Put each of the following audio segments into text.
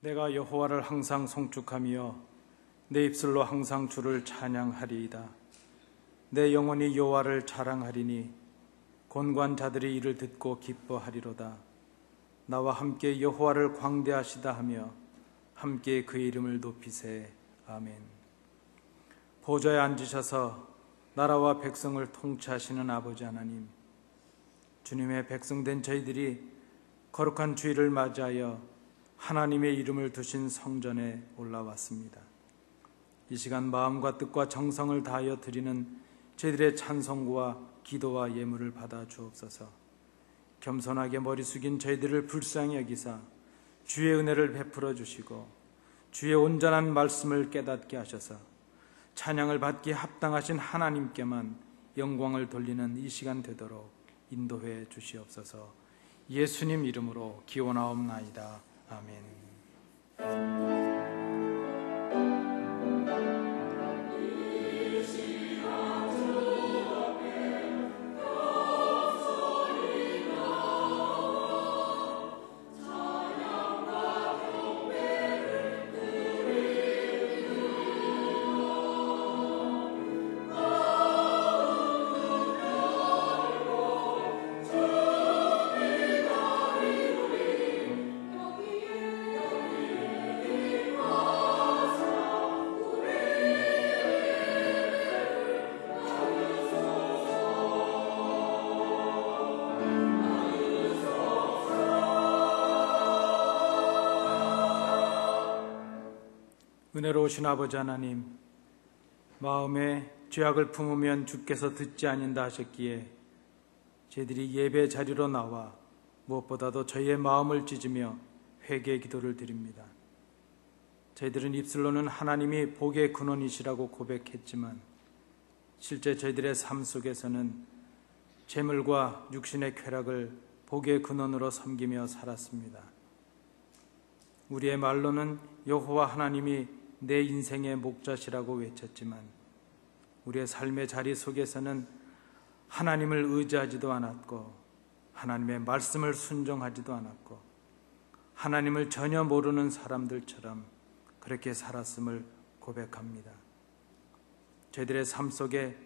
내가 여호와를 항상 송축하며 내 입술로 항상 주를 찬양하리이다. 내 영혼이 여호와를 자랑하리니 곤고한 자들이 이를 듣고 기뻐하리로다. 나와 함께 여호와를 광대하시다 하며 함께 그의 이름을 높이세. 아멘. 보좌에 앉으셔서 나라와 백성을 통치하시는 아버지 하나님, 주님의 백성된 저희들이 거룩한 주일을 맞이하여 하나님의 이름을 두신 성전에 올라왔습니다. 이 시간 마음과 뜻과 정성을 다하여 드리는 저희들의 찬송과 기도와 예물을 받아 주옵소서. 겸손하게 머리 숙인 저희들을 불쌍히 여기사 주의 은혜를 베풀어 주시고 주의 온전한 말씀을 깨닫게 하셔서 찬양을 받기에 합당하신 하나님께만 영광을 돌리는 이 시간 되도록 인도해 주시옵소서. 예수님 이름으로 기원하옵나이다. 아멘. 은혜로우신 아버지 하나님, 마음에 죄악을 품으면 주께서 듣지 않는다 하셨기에 저희들이 예배 자리로 나와 무엇보다도 저희의 마음을 찢으며 회개의 기도를 드립니다. 저희들은 입술로는 하나님이 복의 근원이시라고 고백했지만 실제 저희들의 삶 속에서는 재물과 육신의 쾌락을 복의 근원으로 섬기며 살았습니다. 우리의 말로는 여호와 하나님이 내 인생의 목자시라고 외쳤지만 우리의 삶의 자리 속에서는 하나님을 의지하지도 않았고 하나님의 말씀을 순종하지도 않았고 하나님을 전혀 모르는 사람들처럼 그렇게 살았음을 고백합니다. 저희들의 삶 속에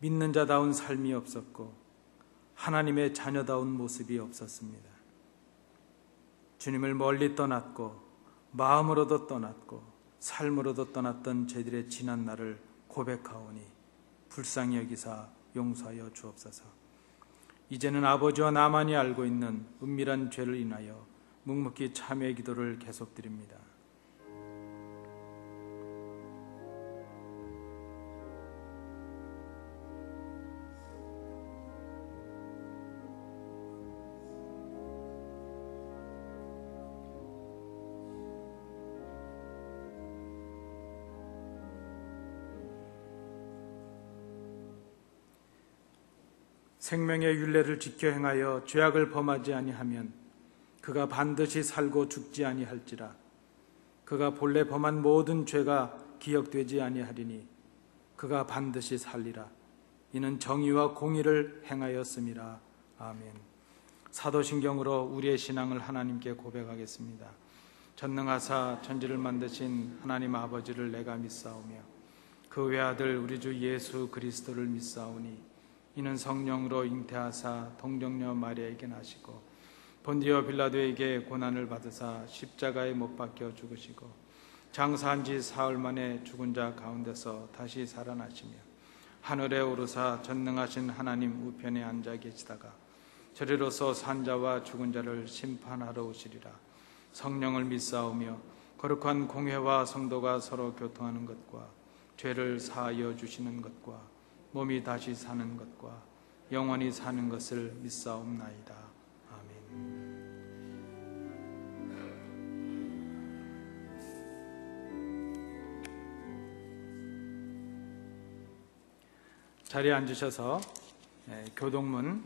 믿는 자다운 삶이 없었고 하나님의 자녀다운 모습이 없었습니다. 주님을 멀리 떠났고 마음으로도 떠났고 삶으로도 떠났던 저희들의 지난 날을 고백하오니 불쌍히 여기사 용서하여 주옵소서. 이제는 아버지와 나만이 알고 있는 은밀한 죄를 인하여 묵묵히 참회의 기도를 계속드립니다. 생명의 율례를 지켜 행하여 죄악을 범하지 아니하면 그가 반드시 살고 죽지 아니할지라. 그가 본래 범한 모든 죄가 기억되지 아니하리니 그가 반드시 살리라. 이는 정의와 공의를 행하였음이라. 아멘. 사도신경으로 우리의 신앙을 하나님께 고백하겠습니다. 전능하사 천지를 만드신 하나님 아버지를 내가 믿사오며 그 외아들 우리 주 예수 그리스도를 믿사오니 이는 성령으로 잉태하사 동정녀 마리아에게 나시고 본디오 빌라도에게 고난을 받으사 십자가에 못 박혀 죽으시고 장사한 지 사흘 만에 죽은 자 가운데서 다시 살아나시며 하늘에 오르사 전능하신 하나님 우편에 앉아 계시다가 저리로서 산자와 죽은 자를 심판하러 오시리라. 성령을 믿사오며 거룩한 공회와 성도가 서로 교통하는 것과 죄를 사하여 주시는 것과 몸이 다시 사는 것과 영원히 사는 것을 믿사옵나이다. 아멘. 자리에 앉으셔서 교동문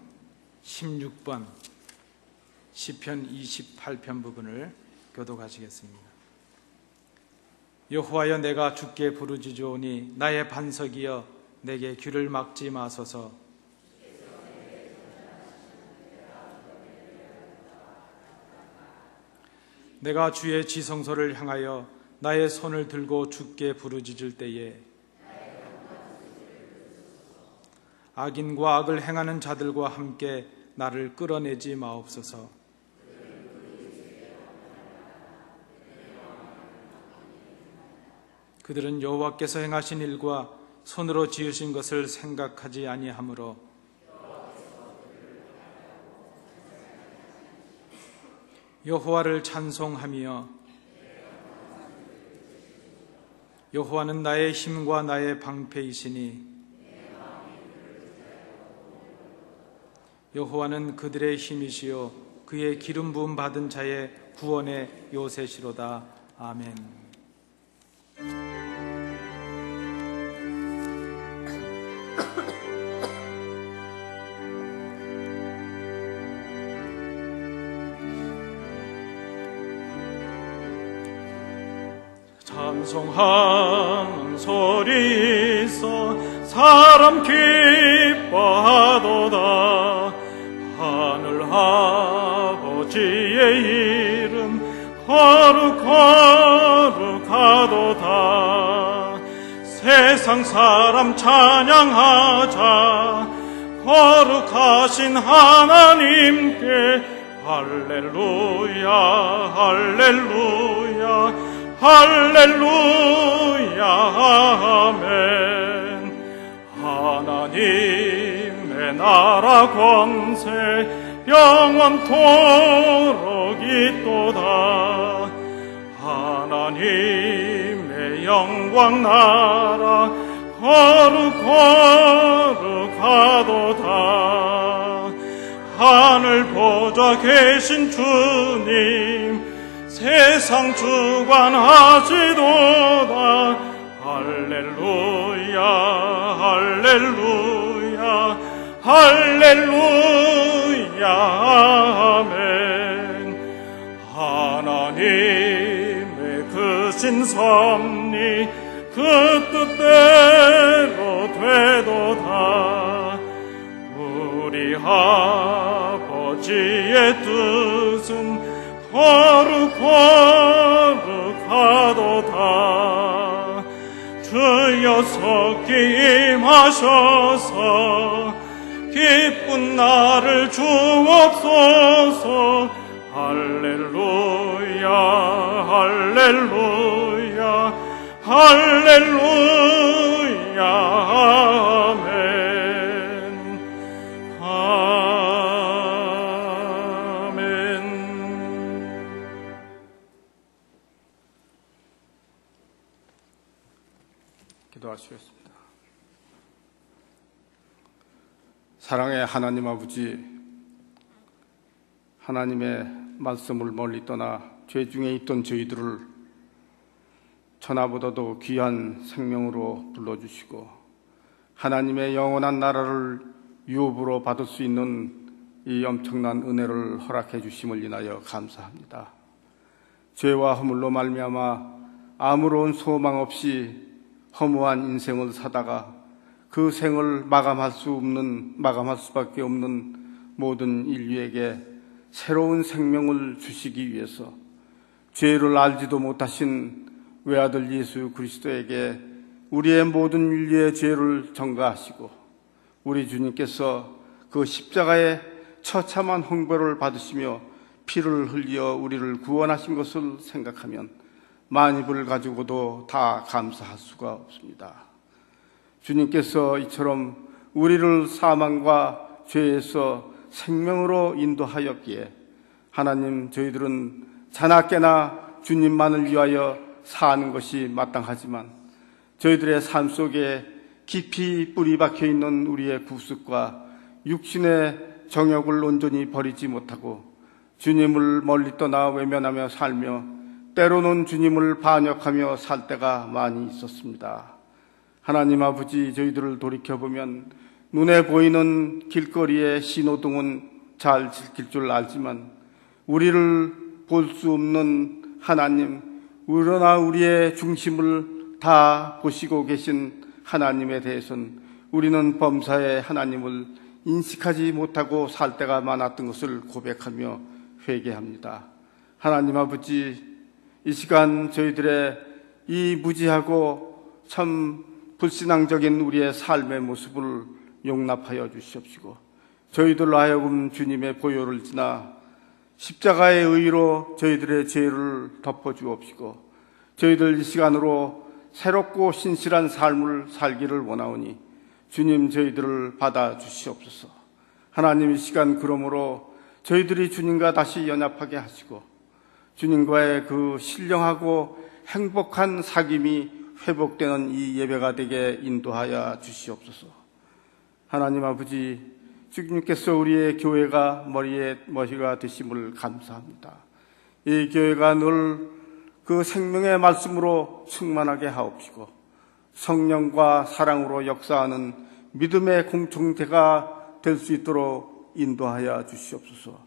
16번 시편 28편 부분을 교독하시겠습니다. 여호와여, 내가 주께 부르짖으오니 나의 반석이여 내게 귀를 막지 마소서. 내가 주의 지성소를 향하여 나의 손을 들고 주께 부르짖을 때에 악인과 악을 행하는 자들과 함께 나를 끌어내지 마옵소서. 그들은 여호와께서 행하신 일과 손으로 지으신 것을 생각하지 아니하므로 여호와를 찬송하며 여호와는 나의 힘과 나의 방패이시니 여호와는 그들의 힘이시요 그의 기름 부음 받은 자의 구원의 요새시로다. 아멘. 찬송하는 소리 있어 사람 기뻐하도다. 하늘 아버지의 이름 거룩하도다. 세상 사람 찬양하자. 거룩하신 하나님께 할렐루야 할렐루야 할렐루야 아멘. 하나님의 나라 권세 영원토록 있도다. 하나님의 영광 나라 거룩하도다. 하늘 보좌 계신 주님 세상 주관하시도다. 할렐루야 할렐루야 할렐루야 아멘. 하나님의 크신 섭리 그 뜻대로 되도다. 우리 아버지의 뜻은 거룩하도다. 주여 속히 임하셔서 기쁜 날을 주옵소서. 할렐루야 할렐루야 할렐루야 아멘. 아멘. 기도하시겠습니다. 사랑의 하나님 아버지, 하나님의 말씀을 멀리 떠나 죄 중에 있던 저희들을 천하보다도 귀한 생명으로 불러주시고 하나님의 영원한 나라를 유업으로 받을 수 있는 이 엄청난 은혜를 허락해 주심을 인하여 감사합니다. 죄와 허물로 말미암아 아무런 소망 없이 허무한 인생을 사다가 그 생을 마감할 수밖에 없는 모든 인류에게 새로운 생명을 주시기 위해서 죄를 알지도 못하신 외아들 예수 그리스도에게 우리의 모든 인류의 죄를 전가하시고 우리 주님께서 그 십자가의 처참한 형벌을 받으시며 피를 흘려 우리를 구원하신 것을 생각하면 만입을 가지고도 다 감사할 수가 없습니다. 주님께서 이처럼 우리를 사망과 죄에서 생명으로 인도하였기에 하나님, 저희들은 자나깨나 주님만을 위하여 사는 것이 마땅하지만 저희들의 삶 속에 깊이 뿌리 박혀 있는 우리의 구습과 육신의 정욕을 온전히 버리지 못하고 주님을 멀리 떠나 외면하며 살며 때로는 주님을 반역하며 살 때가 많이 있었습니다. 하나님 아버지, 저희들을 돌이켜보면 눈에 보이는 길거리의 신호등은 잘 지킬 줄 알지만 우리를 볼 수 없는 하나님, 그러나 우리의 중심을 다 보시고 계신 하나님에 대해서는 우리는 범사의 하나님을 인식하지 못하고 살 때가 많았던 것을 고백하며 회개합니다. 하나님 아버지, 이 시간 저희들의 이 무지하고 참 불신앙적인 우리의 삶의 모습을 용납하여 주시옵시고, 저희들로 하여금 주님의 보혈을 지나 십자가의 의로 저희들의 죄를 덮어주옵시고, 저희들 이 시간으로 새롭고 신실한 삶을 살기를 원하오니 주님 저희들을 받아주시옵소서. 하나님, 이 시간 그러므로 저희들이 주님과 다시 연합하게 하시고 주님과의 그 신령하고 행복한 사귐이 회복되는 이 예배가 되게 인도하여 주시옵소서. 하나님 아버지, 주님께서 우리의 교회가 머리가 되심을 감사합니다. 이 교회가 늘 그 생명의 말씀으로 충만하게 하옵시고 성령과 사랑으로 역사하는 믿음의 공동체가 될 수 있도록 인도하여 주시옵소서.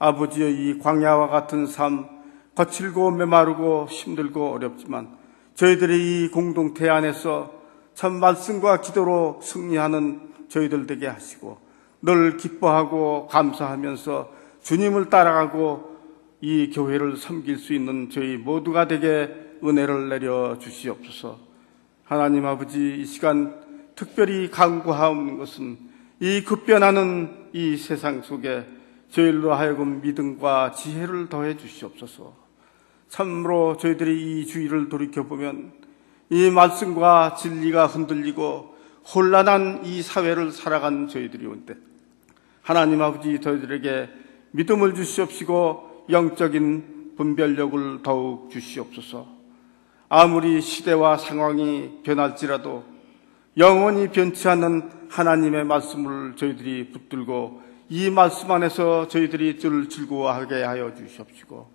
아버지의 이 광야와 같은 삶, 거칠고 메마르고 힘들고 어렵지만 저희들이 이 공동체 안에서 참 말씀과 기도로 승리하는 저희들 되게 하시고, 늘 기뻐하고 감사하면서 주님을 따라가고 이 교회를 섬길 수 있는 저희 모두가 되게 은혜를 내려 주시옵소서. 하나님 아버지, 이 시간 특별히 간구하옵는 것은 이 급변하는 이 세상 속에 저희로 하여금 믿음과 지혜를 더해 주시옵소서. 참으로 저희들이 이 주의를 돌이켜보면 이 말씀과 진리가 흔들리고 혼란한 이 사회를 살아간 저희들이 온데, 하나님 아버지, 저희들에게 믿음을 주시옵시고 영적인 분별력을 더욱 주시옵소서. 아무리 시대와 상황이 변할지라도 영원히 변치 않는 하나님의 말씀을 저희들이 붙들고 이 말씀 안에서 저희들이 즐거워하게 하여 주시옵시고,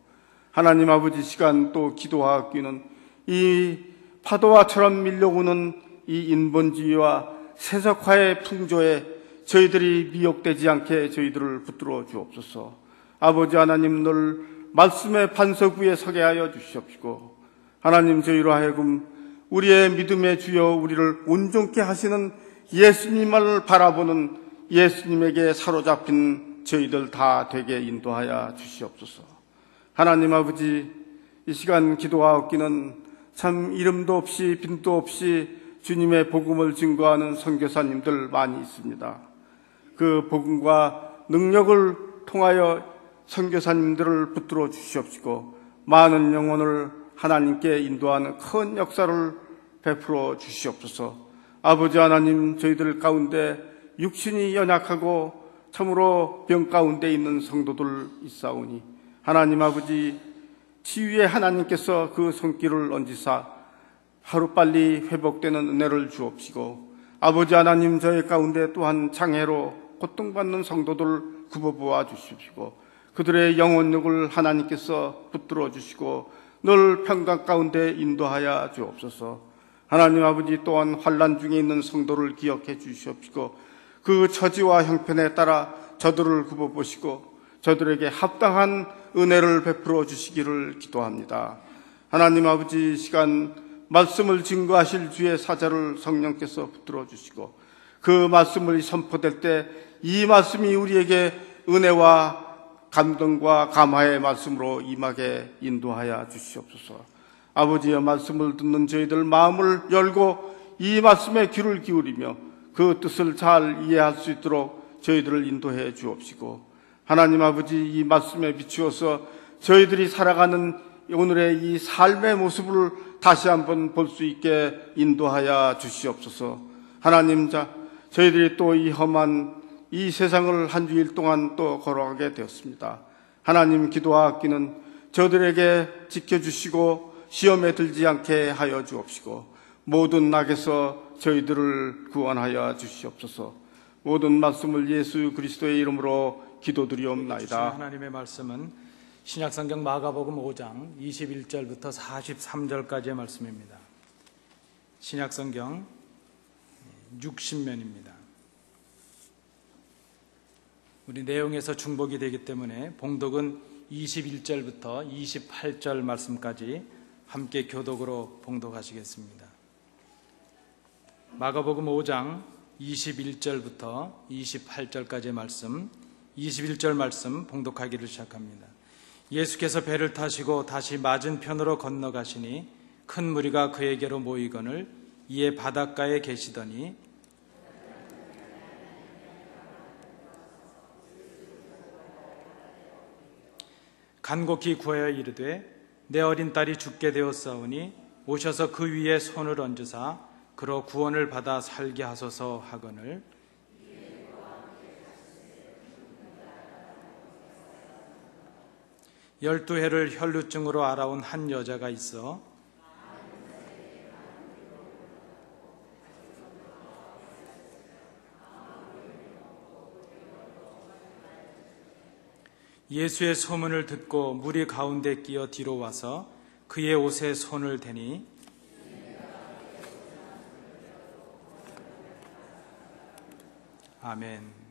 하나님 아버지, 시간 또 기도하기는 이 파도와처럼 밀려오는 이 인본주의와 세속화의 풍조에 저희들이 미혹되지 않게 저희들을 붙들어 주옵소서. 아버지 하나님, 늘 말씀의 반석 위에 서게 하여 주시옵시고, 하나님, 저희로 하여금 우리의 믿음의 주여 우리를 온전케 하시는 예수님을 바라보는 예수님에게 사로잡힌 저희들 다 되게 인도하여 주시옵소서. 하나님 아버지, 이 시간 기도하옵기는 참 이름도 없이 빈도 없이 주님의 복음을 증거하는 선교사님들 많이 있습니다. 그 복음과 능력을 통하여 선교사님들을 붙들어 주시옵시고 많은 영혼을 하나님께 인도하는 큰 역사를 베풀어 주시옵소서. 아버지 하나님, 저희들 가운데 육신이 연약하고 참으로 병 가운데 있는 성도들 있사오니 하나님 아버지, 치유의 하나님께서 그 손길을 얹으사 하루빨리 회복되는 은혜를 주옵시고, 아버지 하나님, 저희 가운데 또한 장애로 고통받는 성도들 굽어보아 주십시고 그들의 영혼력을 하나님께서 붙들어 주시고 늘 평강 가운데 인도하여 주옵소서. 하나님 아버지, 또한 환난 중에 있는 성도를 기억해 주시옵시고 그 처지와 형편에 따라 저들을 굽어보시고 저들에게 합당한 은혜를 베풀어 주시기를 기도합니다. 하나님 아버지, 시간 말씀을 증거하실 주의 사자를 성령께서 붙들어 주시고 그 말씀을 선포될 때 이 말씀이 우리에게 은혜와 감동과 감화의 말씀으로 임하게 인도하여 주시옵소서. 아버지의 말씀을 듣는 저희들 마음을 열고 이 말씀에 귀를 기울이며 그 뜻을 잘 이해할 수 있도록 저희들을 인도해 주옵시고, 하나님 아버지, 이 말씀에 비추어서 저희들이 살아가는 오늘의 이 삶의 모습을 다시 한번 볼 수 있게 인도하여 주시옵소서. 하나님, 저희들이 또 이 험한 이 세상을 한 주일 동안 또 걸어가게 되었습니다. 하나님, 기도하기는 저들에게 지켜주시고 시험에 들지 않게 하여 주옵시고 모든 악에서 저희들을 구원하여 주시옵소서. 모든 말씀을 예수 그리스도의 이름으로 기도드리옵나이다. 하나님의 말씀은 신약성경 마가복음 5장 21절부터 43절까지의 말씀입니다. 신약성경 60면입니다. 우리 내용에서 중복이 되기 때문에 봉독은 21절부터 28절 말씀까지 함께 교독으로 봉독하시겠습니다. 마가복음 5장 21절부터 28절까지의 말씀, 21절 말씀 봉독하기를 시작합니다. 예수께서 배를 타시고 다시 맞은편으로 건너가시니 큰 무리가 그에게로 모이거늘 이에 바닷가에 계시더니 간곡히 구하여 이르되 내 어린 딸이 죽게 되었사오니 오셔서 그 위에 손을 얹으사 그로 구원을 받아 살게 하소서 하거늘 열두 해를 혈루증으로 알아온 한 여자가 있어 예수의 소문을 듣고 무리 가운데 끼어 뒤로 와서 그의 옷에 손을 대니 아멘.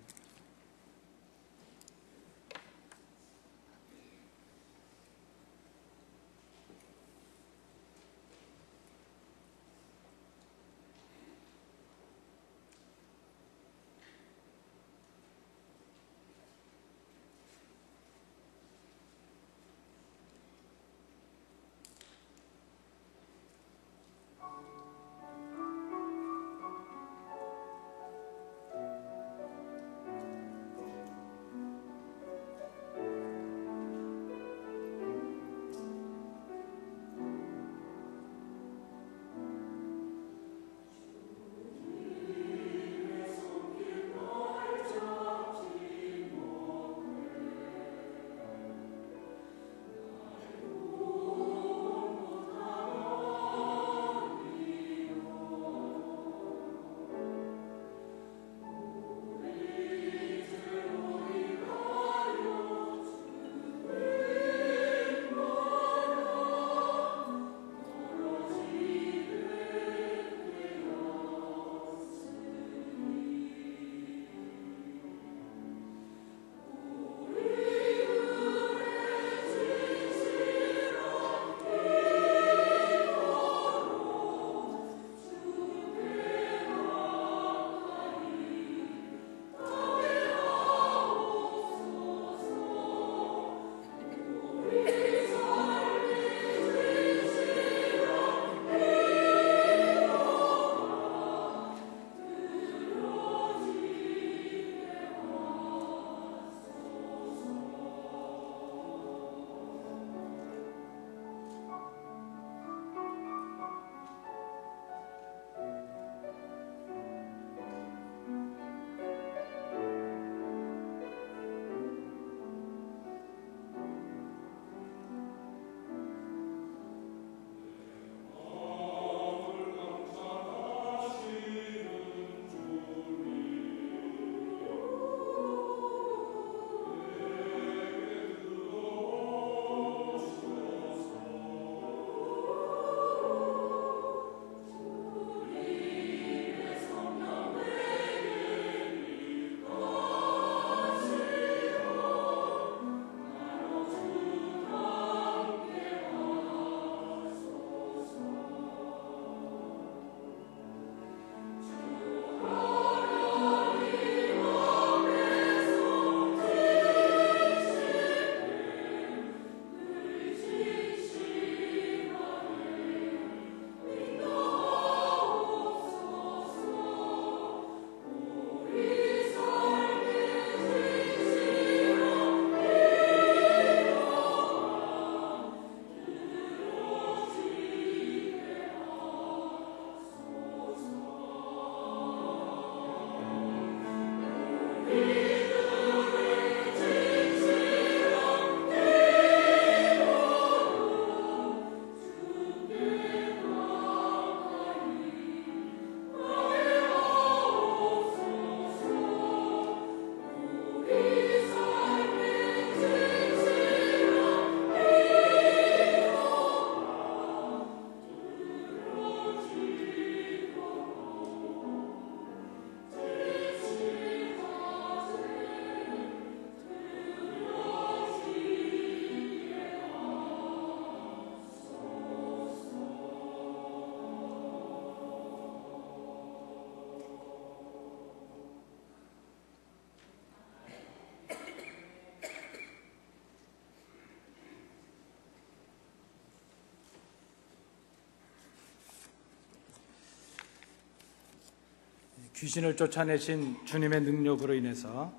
귀신을 쫓아내신 주님의 능력으로 인해서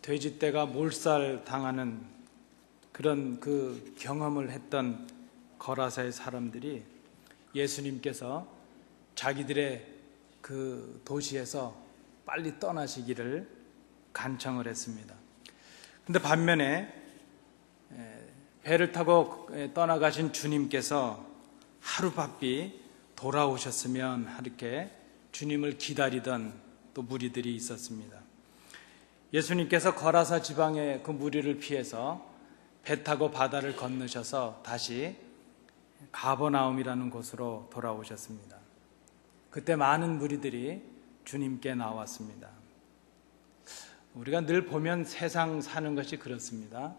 돼지떼가 몰살 당하는 그런 그 경험을 했던 거라사의 사람들이 예수님께서 자기들의 그 도시에서 빨리 떠나시기를 간청을 했습니다. 근데 반면에 배를 타고 떠나가신 주님께서 하루바삐 돌아오셨으면 이렇게 주님을 기다리던 또 무리들이 있었습니다. 예수님께서 거라사 지방의 그 무리를 피해서 배 타고 바다를 건너셔서 다시 가버나움이라는 곳으로 돌아오셨습니다. 그때 많은 무리들이 주님께 나왔습니다. 우리가 늘 보면 세상 사는 것이 그렇습니다.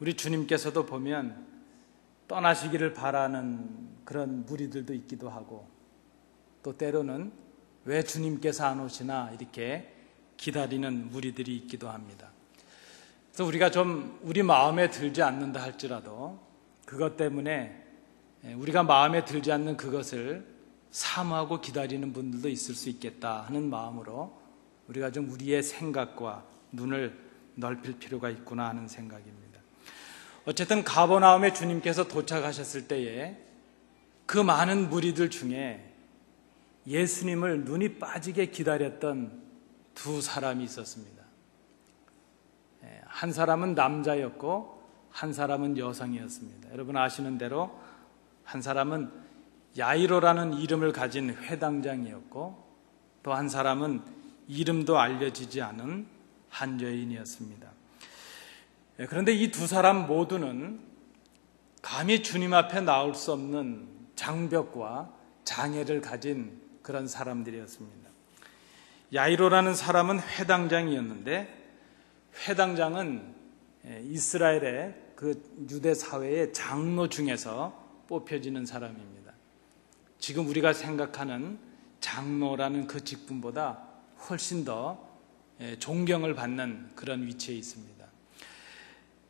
우리 주님께서도 보면 떠나시기를 바라는 그런 무리들도 있기도 하고, 또 때로는 왜 주님께서 안 오시나 이렇게 기다리는 무리들이 있기도 합니다. 그래서 우리가 좀 우리 마음에 들지 않는다 할지라도 그것 때문에 우리가 마음에 들지 않는 그것을 사모하고 기다리는 분들도 있을 수 있겠다 하는 마음으로 우리가 좀 우리의 생각과 눈을 넓힐 필요가 있구나 하는 생각입니다. 어쨌든 가버나움에 주님께서 도착하셨을 때에 그 많은 무리들 중에 예수님을 눈이 빠지게 기다렸던 두 사람이 있었습니다. 한 사람은 남자였고 한 사람은 여성이었습니다. 여러분 아시는 대로 한 사람은 야이로라는 이름을 가진 회당장이었고, 또 한 사람은 이름도 알려지지 않은 한 여인이었습니다. 그런데 이 두 사람 모두는 감히 주님 앞에 나올 수 없는 장벽과 장애를 가진 그런 사람들이었습니다. 야이로라는 사람은 회당장이었는데, 회당장은 이스라엘의 그 유대 사회의 장로 중에서 뽑혀지는 사람입니다. 지금 우리가 생각하는 장로라는 그 직분보다 훨씬 더 존경을 받는 그런 위치에 있습니다.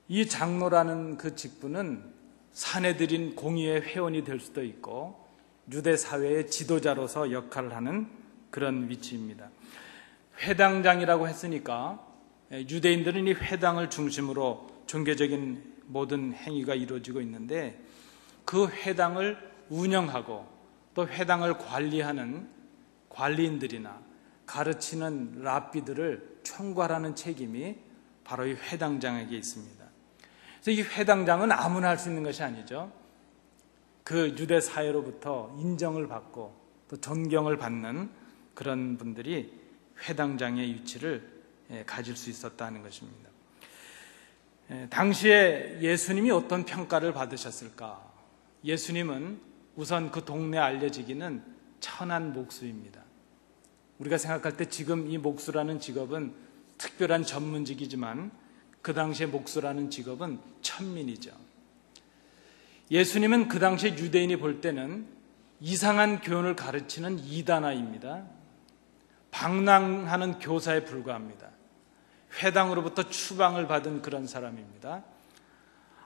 이 장로라는 그 직분은 사내들인 공의회 회원이 될 수도 있고 유대 사회의 지도자로서 역할을 하는 그런 위치입니다. 회당장이라고 했으니까 유대인들은 이 회당을 중심으로 종교적인 모든 행위가 이루어지고 있는데, 그 회당을 운영하고 또 회당을 관리하는 관리인들이나 가르치는 랍비들을 총괄하는 책임이 바로 이 회당장에게 있습니다. 그래서 이 회당장은 아무나 할 수 있는 것이 아니죠. 그 유대 사회로부터 인정을 받고 또 존경을 받는 그런 분들이 회당장의 위치를 가질 수 있었다는 것입니다. 당시에 예수님이 어떤 평가를 받으셨을까? 예수님은 우선 그 동네에 알려지기는 천한 목수입니다. 우리가 생각할 때 지금 이 목수라는 직업은 특별한 전문직이지만 그 당시에 목수라는 직업은 천민이죠. 예수님은 그 당시에 유대인이 볼 때는 이상한 교훈을 가르치는 이단아입니다. 방랑하는 교사에 불과합니다. 회당으로부터 추방을 받은 그런 사람입니다.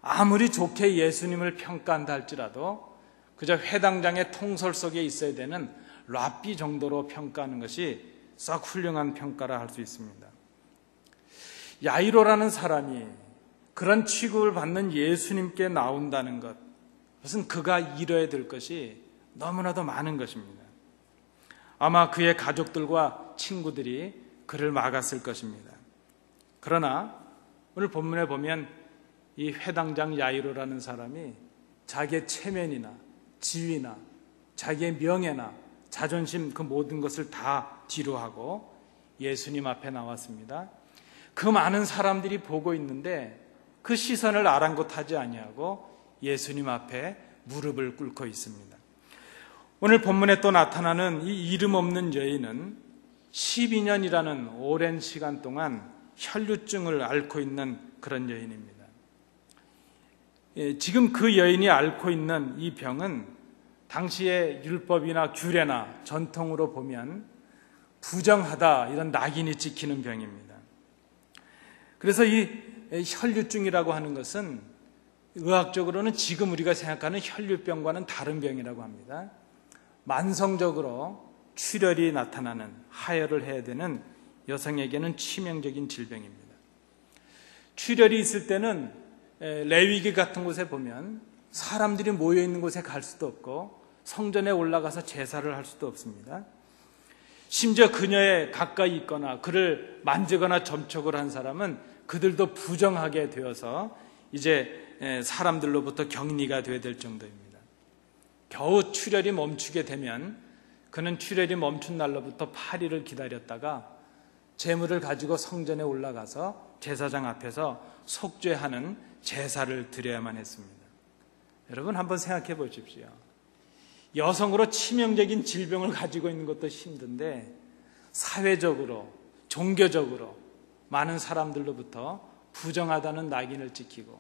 아무리 좋게 예수님을 평가한다 할지라도 그저 회당장의 통솔 속에 있어야 되는 랍비 정도로 평가하는 것이 썩 훌륭한 평가라 할 수 있습니다. 야이로라는 사람이 그런 취급을 받는 예수님께 나온다는 것, 그것은 그가 이뤄야 될 것이 너무나도 많은 것입니다. 아마 그의 가족들과 친구들이 그를 막았을 것입니다. 그러나 오늘 본문에 보면 이 회당장 야이로라는 사람이 자기의 체면이나 지위나 자기의 명예나 자존심 그 모든 것을 다 뒤로하고 예수님 앞에 나왔습니다. 그 많은 사람들이 보고 있는데 그 시선을 아랑곳하지 아니하고 예수님 앞에 무릎을 꿇고 있습니다. 오늘 본문에 또 나타나는 이 이름 없는 여인은 12년이라는 오랜 시간 동안 혈류증을 앓고 있는 그런 여인입니다. 지금 그 여인이 앓고 있는 이 병은 당시의 율법이나 규례나 전통으로 보면 부정하다 이런 낙인이 찍히는 병입니다. 그래서 이 혈류증이라고 하는 것은 의학적으로는 지금 우리가 생각하는 혈류병과는 다른 병이라고 합니다. 만성적으로 출혈이 나타나는, 하혈을 해야 되는 여성에게는 치명적인 질병입니다. 출혈이 있을 때는 레위기 같은 곳에 보면 사람들이 모여 있는 곳에 갈 수도 없고 성전에 올라가서 제사를 할 수도 없습니다. 심지어 그녀에 가까이 있거나 그를 만지거나 접촉을 한 사람은 그들도 부정하게 되어서 이제 사람들로부터 격리가 되어야 될 정도입니다. 겨우 출혈이 멈추게 되면 그는 출혈이 멈춘 날로부터 8일을 기다렸다가 제물을 가지고 성전에 올라가서 제사장 앞에서 속죄하는 제사를 드려야만 했습니다. 여러분 한번 생각해 보십시오. 여성으로 치명적인 질병을 가지고 있는 것도 힘든데 사회적으로, 종교적으로 많은 사람들로부터 부정하다는 낙인을 찍히고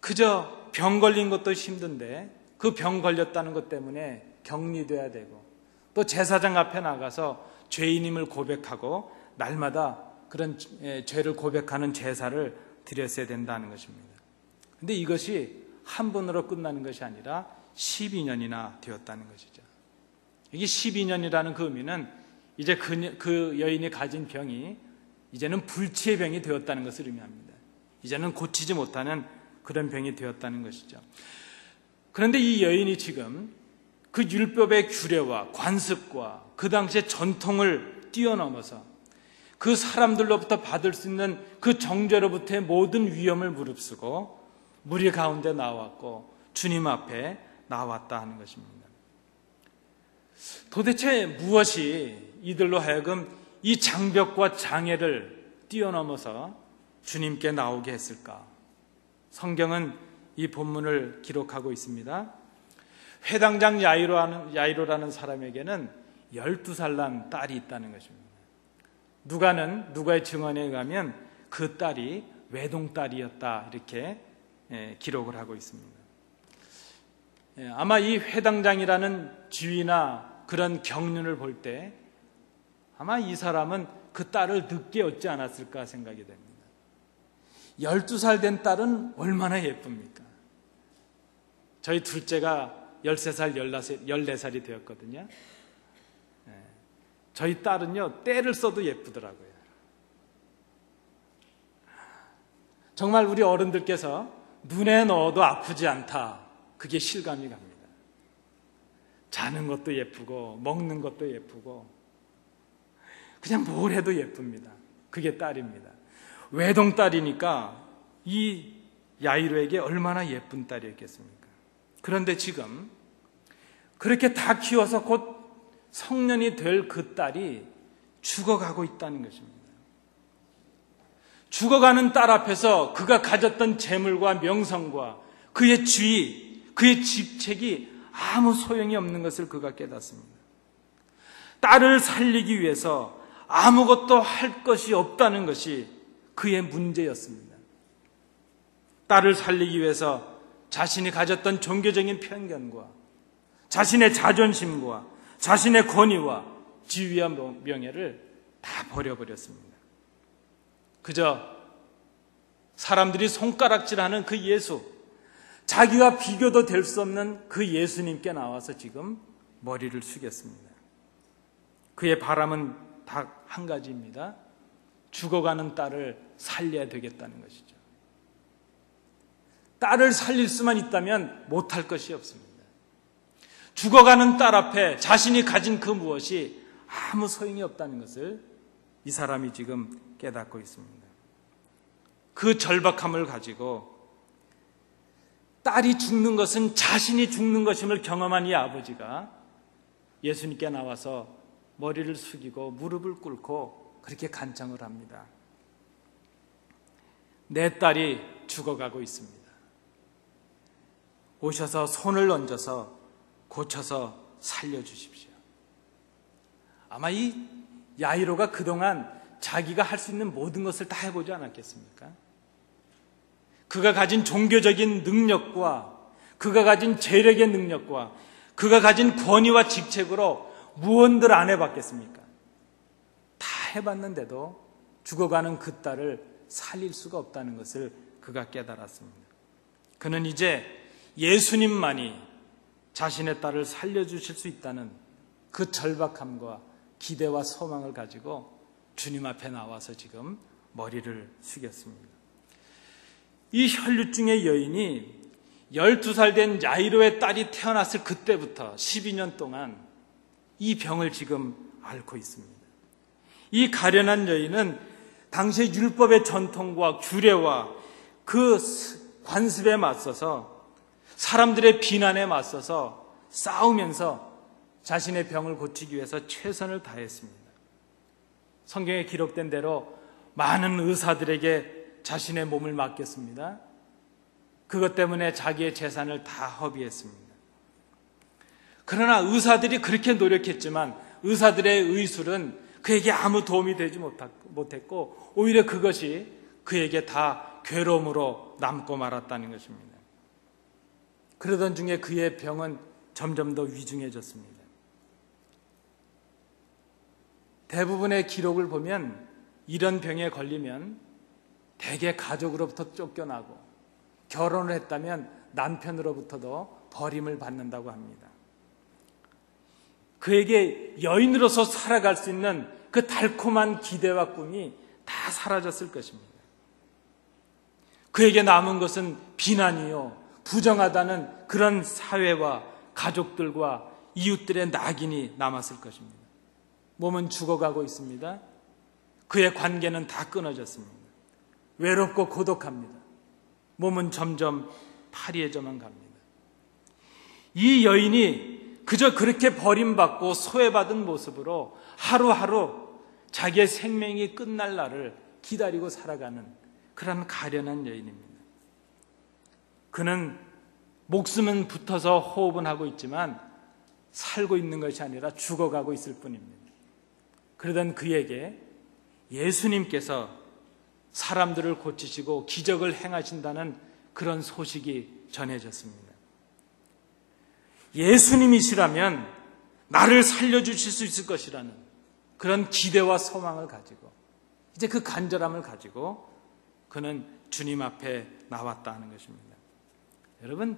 그저 병 걸린 것도 힘든데 그 병 걸렸다는 것 때문에 격리돼야 되고 또 제사장 앞에 나가서 죄인임을 고백하고 날마다 그런 죄를 고백하는 제사를 드렸어야 된다는 것입니다. 그런데 이것이 한 번으로 끝나는 것이 아니라 12년이나 되었다는 것이죠. 이게 12년이라는 그 의미는 이제 그 여인이 가진 병이 이제는 불치의 병이 되었다는 것을 의미합니다. 이제는 고치지 못하는 그런 병이 되었다는 것이죠. 그런데 이 여인이 지금 그 율법의 규례와 관습과 그 당시의 전통을 뛰어넘어서 그 사람들로부터 받을 수 있는 그 정죄로부터의 모든 위험을 무릅쓰고 무리 가운데 나왔고 주님 앞에 나왔다 하는 것입니다. 도대체 무엇이 이들로 하여금 이 장벽과 장애를 뛰어넘어서 주님께 나오게 했을까? 성경은 이 본문을 기록하고 있습니다. 회당장 야이로라는 사람에게는 12살 난 딸이 있다는 것입니다. 누가의 증언에 의하면 그 딸이 외동딸이었다 이렇게 기록을 하고 있습니다. 아마 이 회당장이라는 지위나 그런 경륜을 볼 때 아마 이 사람은 그 딸을 늦게 얻지 않았을까 생각이 됩니다. 12살 된 딸은 얼마나 예쁩니까? 저희 둘째가 13살, 14살이 되었거든요. 저희 딸은요, 때를 써도 예쁘더라고요. 정말 우리 어른들께서 눈에 넣어도 아프지 않다. 그게 실감이 갑니다. 자는 것도 예쁘고, 먹는 것도 예쁘고, 그냥 뭘 해도 예쁩니다. 그게 딸입니다. 외동딸이니까 이 야이로에게 얼마나 예쁜 딸이었겠습니까? 그런데 지금 그렇게 다 키워서 곧 성년이 될 그 딸이 죽어가고 있다는 것입니다. 죽어가는 딸 앞에서 그가 가졌던 재물과 명성과 그의 주의, 그의 직책이 아무 소용이 없는 것을 그가 깨닫습니다. 딸을 살리기 위해서 아무것도 할 것이 없다는 것이 그의 문제였습니다. 딸을 살리기 위해서 자신이 가졌던 종교적인 편견과 자신의 자존심과 자신의 권위와 지위와 명예를 다 버려버렸습니다. 그저 사람들이 손가락질하는 그 예수, 자기와 비교도 될 수 없는 그 예수님께 나와서 지금 머리를 숙였습니다. 그의 바람은 다 한 가지입니다. 죽어가는 딸을 살려야 되겠다는 것이죠. 딸을 살릴 수만 있다면 못할 것이 없습니다. 죽어가는 딸 앞에 자신이 가진 그 무엇이 아무 소용이 없다는 것을 이 사람이 지금 깨닫고 있습니다. 그 절박함을 가지고 딸이 죽는 것은 자신이 죽는 것임을 경험한 이 아버지가 예수님께 나와서 머리를 숙이고 무릎을 꿇고 그렇게 간청을 합니다. 내 딸이 죽어가고 있습니다. 오셔서 손을 얹어서 고쳐서 살려주십시오. 아마 이 야이로가 그동안 자기가 할 수 있는 모든 것을 다 해보지 않았겠습니까? 그가 가진 종교적인 능력과 그가 가진 재력의 능력과 그가 가진 권위와 직책으로 무언들 안 해봤겠습니까? 다 해봤는데도 죽어가는 그 딸을 살릴 수가 없다는 것을 그가 깨달았습니다. 그는 이제 예수님만이 자신의 딸을 살려주실 수 있다는 그 절박함과 기대와 소망을 가지고 주님 앞에 나와서 지금 머리를 숙였습니다. 이 혈류증의 여인이 12살 된 야이로의 딸이 태어났을 그때부터 12년 동안 이 병을 지금 앓고 있습니다. 이 가련한 여인은 당시의 율법의 전통과 규례와 그 관습에 맞서서 사람들의 비난에 맞서서 싸우면서 자신의 병을 고치기 위해서 최선을 다했습니다. 성경에 기록된 대로 많은 의사들에게 자신의 몸을 맡겼습니다. 그것 때문에 자기의 재산을 다 허비했습니다. 그러나 의사들이 그렇게 노력했지만 의사들의 의술은 그에게 아무 도움이 되지 못했고 오히려 그것이 그에게 다 괴로움으로 남고 말았다는 것입니다. 그러던 중에 그의 병은 점점 더 위중해졌습니다. 대부분의 기록을 보면 이런 병에 걸리면 대개 가족으로부터 쫓겨나고 결혼을 했다면 남편으로부터도 버림을 받는다고 합니다. 그에게 여인으로서 살아갈 수 있는 그 달콤한 기대와 꿈이 다 사라졌을 것입니다. 그에게 남은 것은 비난이요, 부정하다는 그런 사회와 가족들과 이웃들의 낙인이 남았을 것입니다. 몸은 죽어가고 있습니다. 그의 관계는 다 끊어졌습니다. 외롭고 고독합니다. 몸은 점점 파리해져만 갑니다. 이 여인이 그저 그렇게 버림받고 소외받은 모습으로 하루하루 자기의 생명이 끝날 날을 기다리고 살아가는 그런 가련한 여인입니다. 그는 목숨은 붙어서 호흡은 하고 있지만 살고 있는 것이 아니라 죽어가고 있을 뿐입니다. 그러던 그에게 예수님께서 사람들을 고치시고 기적을 행하신다는 그런 소식이 전해졌습니다. 예수님이시라면 나를 살려주실 수 있을 것이라는 그런 기대와 소망을 가지고 이제 그 간절함을 가지고 그는 주님 앞에 나왔다는 것입니다. 여러분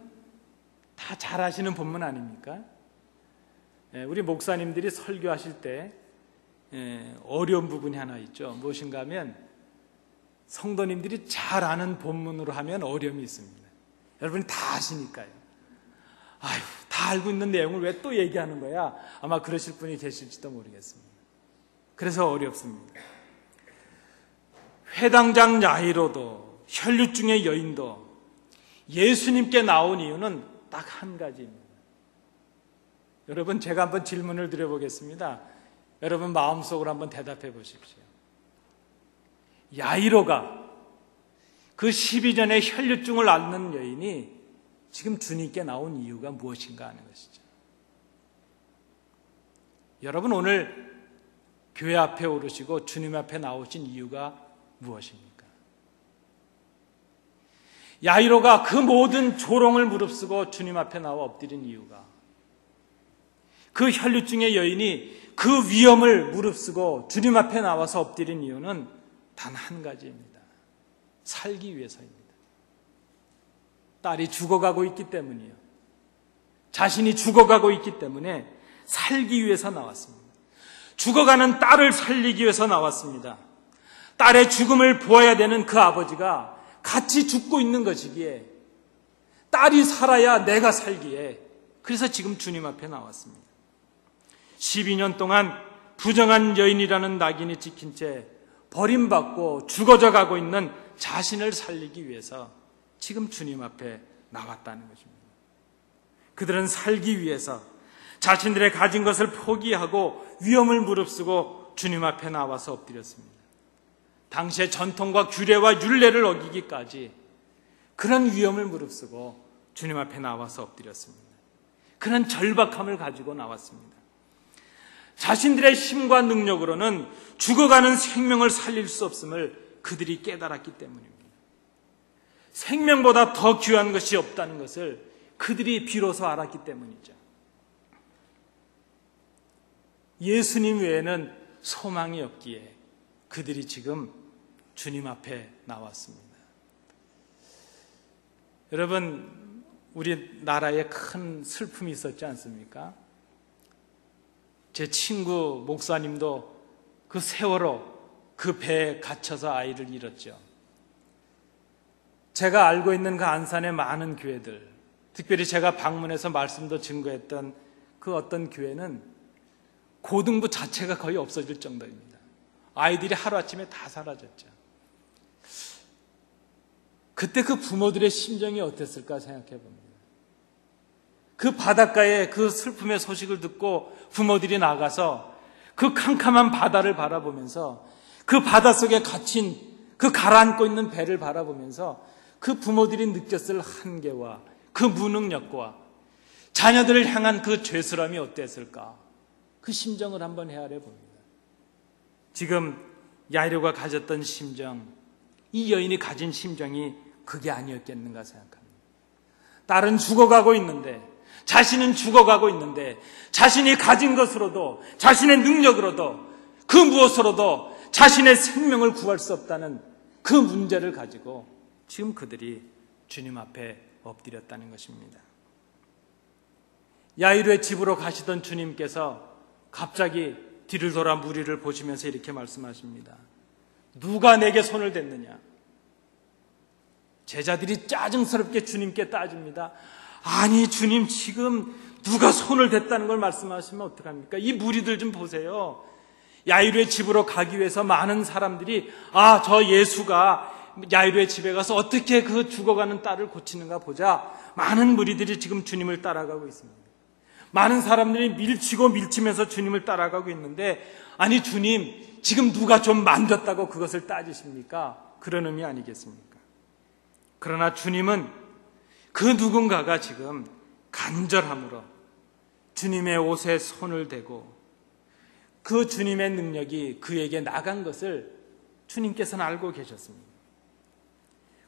다 잘 아시는 본문 아닙니까? 우리 목사님들이 설교하실 때 어려운 부분이 하나 있죠. 무엇인가 하면 성도님들이 잘 아는 본문으로 하면 어려움이 있습니다. 여러분이 다 아시니까요. 아유, 다 알고 있는 내용을 왜 또 얘기하는 거야? 아마 그러실 분이 계실지도 모르겠습니다. 그래서 어렵습니다. 회당장 야이로도 혈류증의 여인도 예수님께 나온 이유는 딱 한 가지입니다. 여러분 제가 한번 질문을 드려보겠습니다. 여러분 마음속으로 한번 대답해 보십시오. 야이로가 그 12전의 혈류증을 앓는 여인이 지금 주님께 나온 이유가 무엇인가 하는 것이죠. 여러분 오늘 교회 앞에 오르시고 주님 앞에 나오신 이유가 무엇입니까? 야이로가 그 모든 조롱을 무릅쓰고 주님 앞에 나와 엎드린 이유가, 그 혈류증의 여인이 그 위험을 무릅쓰고 주님 앞에 나와서 엎드린 이유는 단 한 가지입니다. 살기 위해서입니다. 딸이 죽어가고 있기 때문이요. 자신이 죽어가고 있기 때문에 살기 위해서 나왔습니다. 죽어가는 딸을 살리기 위해서 나왔습니다. 딸의 죽음을 보아야 되는 그 아버지가 같이 죽고 있는 것이기에 딸이 살아야 내가 살기에 그래서 지금 주님 앞에 나왔습니다. 12년 동안 부정한 여인이라는 낙인이 찍힌 채 버림받고 죽어져 가고 있는 자신을 살리기 위해서 지금 주님 앞에 나왔다는 것입니다. 그들은 살기 위해서 자신들의 가진 것을 포기하고 위험을 무릅쓰고 주님 앞에 나와서 엎드렸습니다. 당시의 전통과 규례와 율례를 어기기까지 그런 위험을 무릅쓰고 주님 앞에 나와서 엎드렸습니다. 그런 절박함을 가지고 나왔습니다. 자신들의 힘과 능력으로는 죽어가는 생명을 살릴 수 없음을 그들이 깨달았기 때문입니다. 생명보다 더 귀한 것이 없다는 것을 그들이 비로소 알았기 때문이죠. 예수님 외에는 소망이 없기에 그들이 지금 주님 앞에 나왔습니다. 여러분, 우리나라에 큰 슬픔이 있었지 않습니까? 제 친구 목사님도 그 세월호 그 배에 갇혀서 아이를 잃었죠. 제가 알고 있는 그 안산의 많은 교회들, 특별히 제가 방문해서 말씀도 증거했던 그 어떤 교회는 고등부 자체가 거의 없어질 정도입니다. 아이들이 하루아침에 다 사라졌죠. 그때 그 부모들의 심정이 어땠을까 생각해 봅니다. 그 바닷가에 그 슬픔의 소식을 듣고 부모들이 나가서 그 캄캄한 바다를 바라보면서 그 바닷속에 갇힌 그 가라앉고 있는 배를 바라보면서 그 부모들이 느꼈을 한계와 그 무능력과 자녀들을 향한 그 죄스러움이 어땠을까? 그 심정을 한번 헤아려 봅니다. 지금 야이로가 가졌던 심정, 이 여인이 가진 심정이 그게 아니었겠는가 생각합니다. 딸은 죽어가고 있는데, 자신은 죽어가고 있는데, 자신이 가진 것으로도, 자신의 능력으로도, 그 무엇으로도 자신의 생명을 구할 수 없다는 그 문제를 가지고 지금 그들이 주님 앞에 엎드렸다는 것입니다. 야이로의 집으로 가시던 주님께서 갑자기 뒤를 돌아 무리를 보시면서 이렇게 말씀하십니다. 누가 내게 손을 댔느냐? 제자들이 짜증스럽게 주님께 따집니다. 아니 주님, 지금 누가 손을 댔다는 걸 말씀하시면 어떡합니까? 이 무리들 좀 보세요. 야이로의 집으로 가기 위해서 많은 사람들이 저 예수가 야이로의 집에 가서 어떻게 그 죽어가는 딸을 고치는가 보자. 많은 무리들이 지금 주님을 따라가고 있습니다. 많은 사람들이 밀치고 밀치면서 주님을 따라가고 있는데, 아니 주님, 지금 누가 좀 만졌다고 그것을 따지십니까? 그런 의미 아니겠습니까? 그러나 주님은 그 누군가가 지금 간절함으로 주님의 옷에 손을 대고 그 주님의 능력이 그에게 나간 것을 주님께서는 알고 계셨습니다.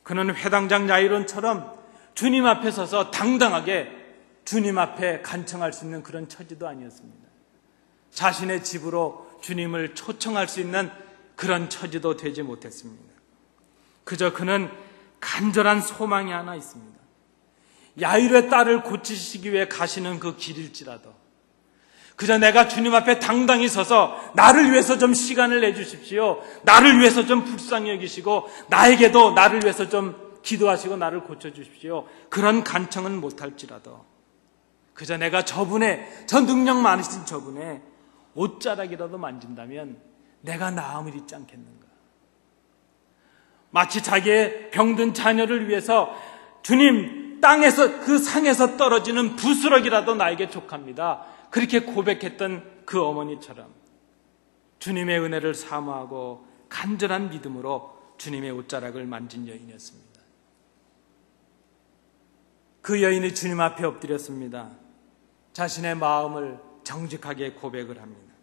그는 회당장 야이론처럼 주님 앞에 서서 당당하게 주님 앞에 간청할 수 있는 그런 처지도 아니었습니다. 자신의 집으로 주님을 초청할 수 있는 그런 처지도 되지 못했습니다. 그저 그는 간절한 소망이 하나 있습니다. 야이로의 딸을 고치시기 위해 가시는 그 길일지라도 그저 내가 주님 앞에 당당히 서서 나를 위해서 좀 시간을 내주십시오. 나를 위해서 좀 불쌍히 여기시고 나에게도 나를 위해서 좀 기도하시고 나를 고쳐주십시오. 그런 간청은 못할지라도 그저 내가 저 능력 많으신 저분의 옷자락이라도 만진다면 내가 나음을 잊지 않겠는가. 마치 자기의 병든 자녀를 위해서 주님, 땅에서 그 상에서 떨어지는 부스러기라도 나에게 족합니다. 그렇게 고백했던 그 어머니처럼 주님의 은혜를 사모하고 간절한 믿음으로 주님의 옷자락을 만진 여인이었습니다. 그 여인이 주님 앞에 엎드렸습니다. 자신의 마음을 정직하게 고백을 합니다.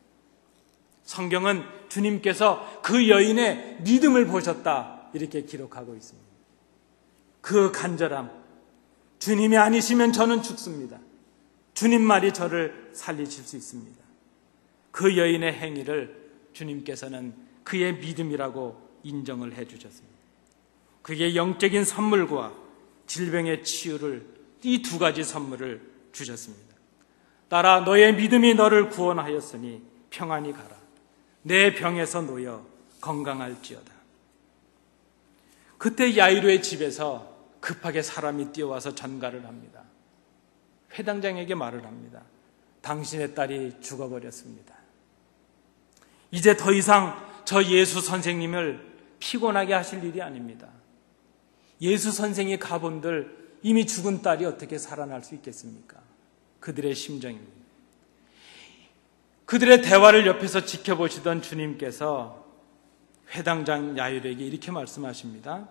성경은 주님께서 그 여인의 믿음을 보셨다 이렇게 기록하고 있습니다. 그 간절함, 주님이 아니시면 저는 죽습니다. 주님 말이 저를 살리실 수 있습니다. 그 여인의 행위를 주님께서는 그의 믿음이라고 인정을 해 주셨습니다. 그게 영적인 선물과 질병의 치유를, 이 두 가지 선물을 주셨습니다. 딸아, 너의 믿음이 너를 구원하였으니 평안히 가라. 내 병에서 놓여 건강할지어다. 그때 야이로의 집에서 급하게 사람이 뛰어와서 전가를 합니다. 회당장에게 말을 합니다. 당신의 딸이 죽어버렸습니다. 이제 더 이상 저 예수 선생님을 피곤하게 하실 일이 아닙니다. 예수 선생이 가본들 이미 죽은 딸이 어떻게 살아날 수 있겠습니까? 그들의 심정입니다. 그들의 대화를 옆에서 지켜보시던 주님께서 회당장 야이로에게 이렇게 말씀하십니다.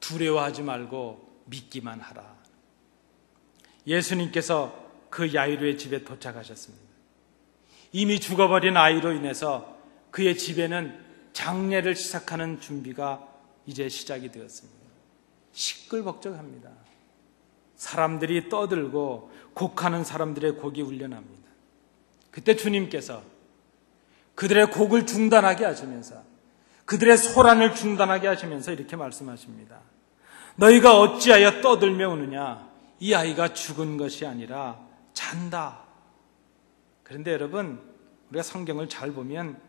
두려워하지 말고 믿기만 하라. 예수님께서 그 야이로의 집에 도착하셨습니다. 이미 죽어버린 아이로 인해서 그의 집에는 장례를 시작하는 준비가 이제 시작이 되었습니다. 시끌벅적합니다. 사람들이 떠들고 곡하는 사람들의 곡이 울려납니다. 그때 주님께서 그들의 곡을 중단하게 하시면서 그들의 소란을 중단하게 하시면서 이렇게 말씀하십니다. 너희가 어찌하여 떠들며 우느냐? 이 아이가 죽은 것이 아니라 잔다. 그런데 여러분, 우리가 성경을 잘 보면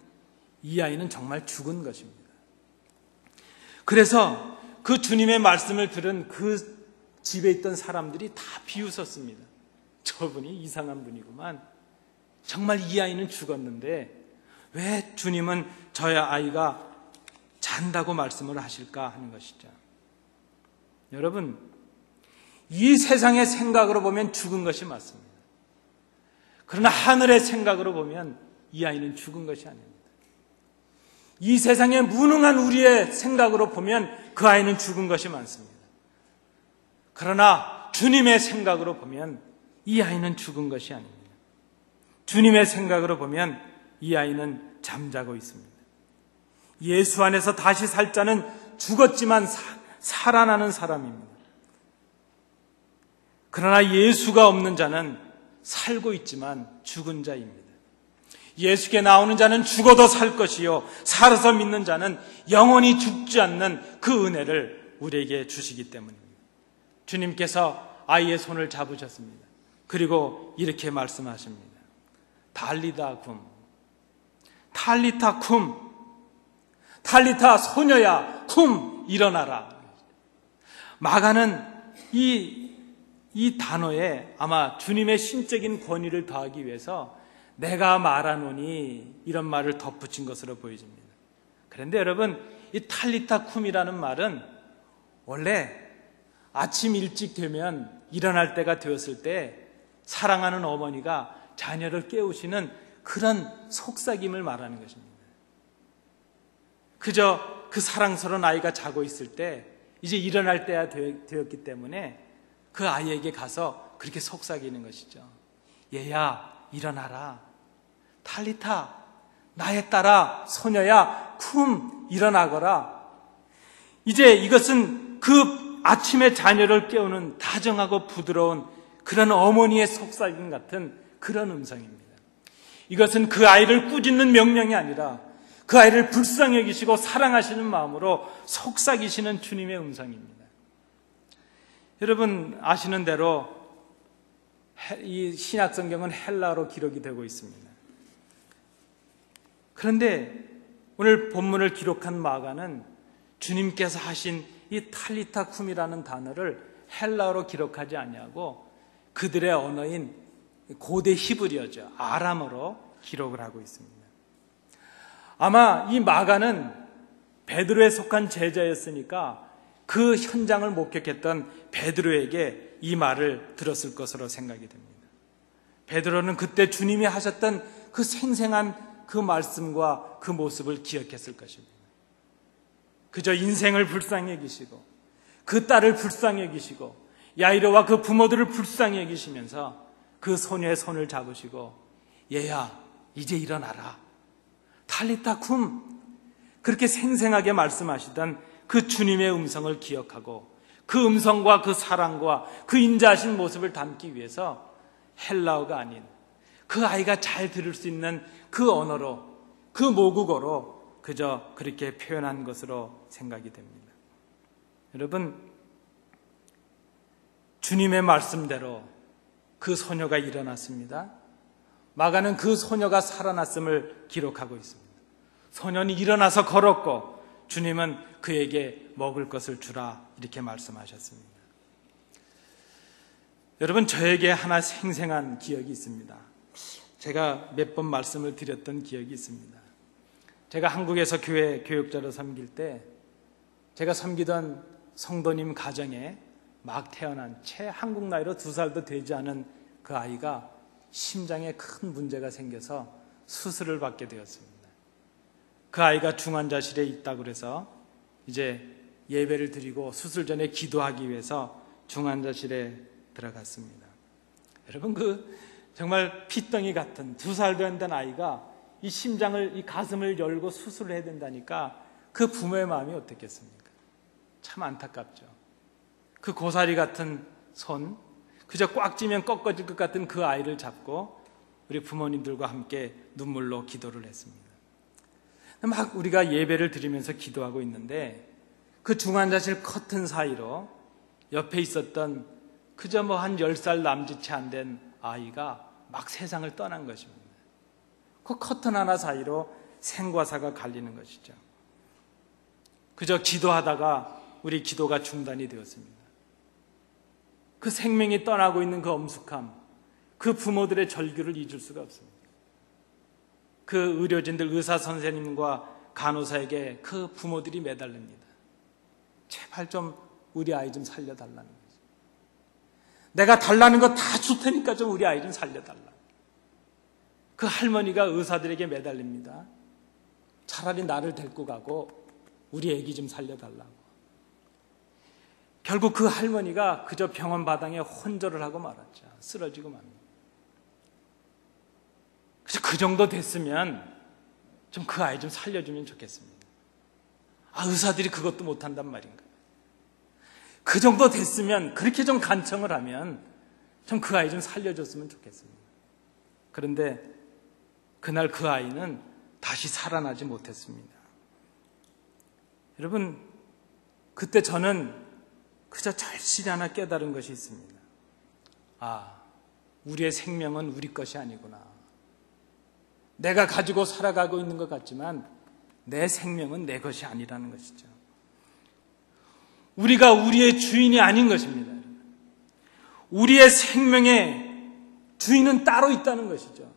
이 아이는 정말 죽은 것입니다. 그래서 그 주님의 말씀을 들은 그 집에 있던 사람들이 다 비웃었습니다. 저분이 이상한 분이구만. 정말 이 아이는 죽었는데 왜 주님은 저의 아이가 잔다고 말씀을 하실까 하는 것이죠. 여러분, 이 세상의 생각으로 보면 죽은 것이 맞습니다. 그러나 하늘의 생각으로 보면 이 아이는 죽은 것이 아닙니다. 이 세상에 무능한 우리의 생각으로 보면 그 아이는 죽은 것이 많습니다. 그러나 주님의 생각으로 보면 이 아이는 죽은 것이 아닙니다. 주님의 생각으로 보면 이 아이는 잠자고 있습니다. 예수 안에서 다시 살 자는 죽었지만 살아나는 사람입니다. 그러나 예수가 없는 자는 살고 있지만 죽은 자입니다. 예수께 나오는 자는 죽어도 살 것이요 살아서 믿는 자는 영원히 죽지 않는 그 은혜를 우리에게 주시기 때문입니다. 주님께서 아이의 손을 잡으셨습니다. 그리고 이렇게 말씀하십니다. 달리다 쿰, 탈리타 쿰, 탈리타 소녀야 쿰, 일어나라. 마가는 이 단어에 아마 주님의 신적인 권위를 더하기 위해서 내가 말하노니 이런 말을 덧붙인 것으로 보여집니다. 그런데 여러분, 이 탈리타 쿰이라는 말은 원래 아침 일찍 되면 일어날 때가 되었을 때 사랑하는 어머니가 자녀를 깨우시는 그런 속삭임을 말하는 것입니다. 그저 그 사랑스러운 아이가 자고 있을 때 이제 일어날 때가 되었기 때문에 그 아이에게 가서 그렇게 속삭이는 것이죠. 얘야, 일어나라. 탈리타, 나의 딸아, 소녀야, 쿰, 일어나거라. 이제 이것은 그 아침에 자녀를 깨우는 다정하고 부드러운 그런 어머니의 속삭임 같은 그런 음성입니다. 이것은 그 아이를 꾸짖는 명령이 아니라 그 아이를 불쌍히 여기시고 사랑하시는 마음으로 속삭이시는 주님의 음성입니다. 여러분 아시는 대로 이 신약성경은 헬라어로 기록이 되고 있습니다. 그런데 오늘 본문을 기록한 마가는 주님께서 하신 이 탈리타 쿰이라는 단어를 헬라어로 기록하지 아니하고 그들의 언어인 고대 히브리어죠. 아람어로 기록을 하고 있습니다. 아마 이 마가는 베드로에 속한 제자였으니까 그 현장을 목격했던 베드로에게 이 말을 들었을 것으로 생각이 됩니다. 베드로는 그때 주님이 하셨던 그 생생한 그 말씀과 그 모습을 기억했을 것입니다. 그저 인생을 불쌍히 여기시고 그 딸을 불쌍히 여기시고 야이로와 그 부모들을 불쌍히 여기시면서 그 소녀의 손을 잡으시고 얘야 이제 일어나라. 탈리타 쿰, 그렇게 생생하게 말씀하시던 그 주님의 음성을 기억하고 그 음성과 그 사랑과 그 인자하신 모습을 담기 위해서 헬라어가 아닌 그 아이가 잘 들을 수 있는 그 언어로, 그 모국어로 그저 그렇게 표현한 것으로 생각이 됩니다. 여러분, 주님의 말씀대로 그 소녀가 일어났습니다. 마가는 그 소녀가 살아났음을 기록하고 있습니다. 소년이 일어나서 걸었고 주님은 그에게 먹을 것을 주라 이렇게 말씀하셨습니다. 여러분, 저에게 하나 생생한 기억이 있습니다. 제가 몇 번 말씀을 드렸던 기억이 있습니다. 제가 한국에서 교회 교육자로 섬길 때 제가 섬기던 성도님 가정에 막 태어난 채 한국 나이로 2살도 되지 않은 그 아이가 심장에 큰 문제가 생겨서 수술을 받게 되었습니다. 그 아이가 중환자실에 있다고 해서 이제 예배를 드리고 수술 전에 기도하기 위해서 중환자실에 들어갔습니다. 여러분, 그 정말 피덩이 같은 2살도 안 된 아이가 이 심장을, 이 가슴을 열고 수술을 해야 된다니까 그 부모의 마음이 어떻겠습니까? 참 안타깝죠. 그 고사리 같은 손, 그저 꽉 쥐면 꺾어질 것 같은 그 아이를 잡고 우리 부모님들과 함께 눈물로 기도를 했습니다. 막 우리가 예배를 드리면서 기도하고 있는데 그 중환자실 커튼 사이로 옆에 있었던 그저 한 10살 남짓 채 안 된 아이가 막 세상을 떠난 것입니다. 그 커튼 하나 사이로 생과 사가 갈리는 것이죠. 그저 기도하다가 우리 기도가 중단이 되었습니다. 그 생명이 떠나고 있는 그 엄숙함, 그 부모들의 절규를 잊을 수가 없습니다. 그 의료진들, 의사 선생님과 간호사에게 그 부모들이 매달립니다. 제발 좀 우리 아이 좀 살려달라는 거죠. 내가 달라는 거 다 줄 테니까 좀 우리 아이 좀 살려달라. 그 할머니가 의사들에게 매달립니다. 차라리 나를 데리고 가고 우리 애기 좀 살려달라고. 결국 그 할머니가 그저 병원 바닥에 혼절을 하고 말았죠. 쓰러지고 맙니다. 그래서 그 정도 됐으면 좀 그 아이 좀 살려주면 좋겠습니다. 의사들이 그것도 못한단 말인가. 그 정도 됐으면, 그렇게 좀 간청을 하면 좀 그 아이 좀 살려줬으면 좋겠습니다. 그런데 그날 그 아이는 다시 살아나지 못했습니다. 여러분, 그때 저는 그저 절실히 하나 깨달은 것이 있습니다. 우리의 생명은 우리 것이 아니구나. 내가 가지고 살아가고 있는 것 같지만 내 생명은 내 것이 아니라는 것이죠. 우리가 우리의 주인이 아닌 것입니다. 우리의 생명의 주인은 따로 있다는 것이죠.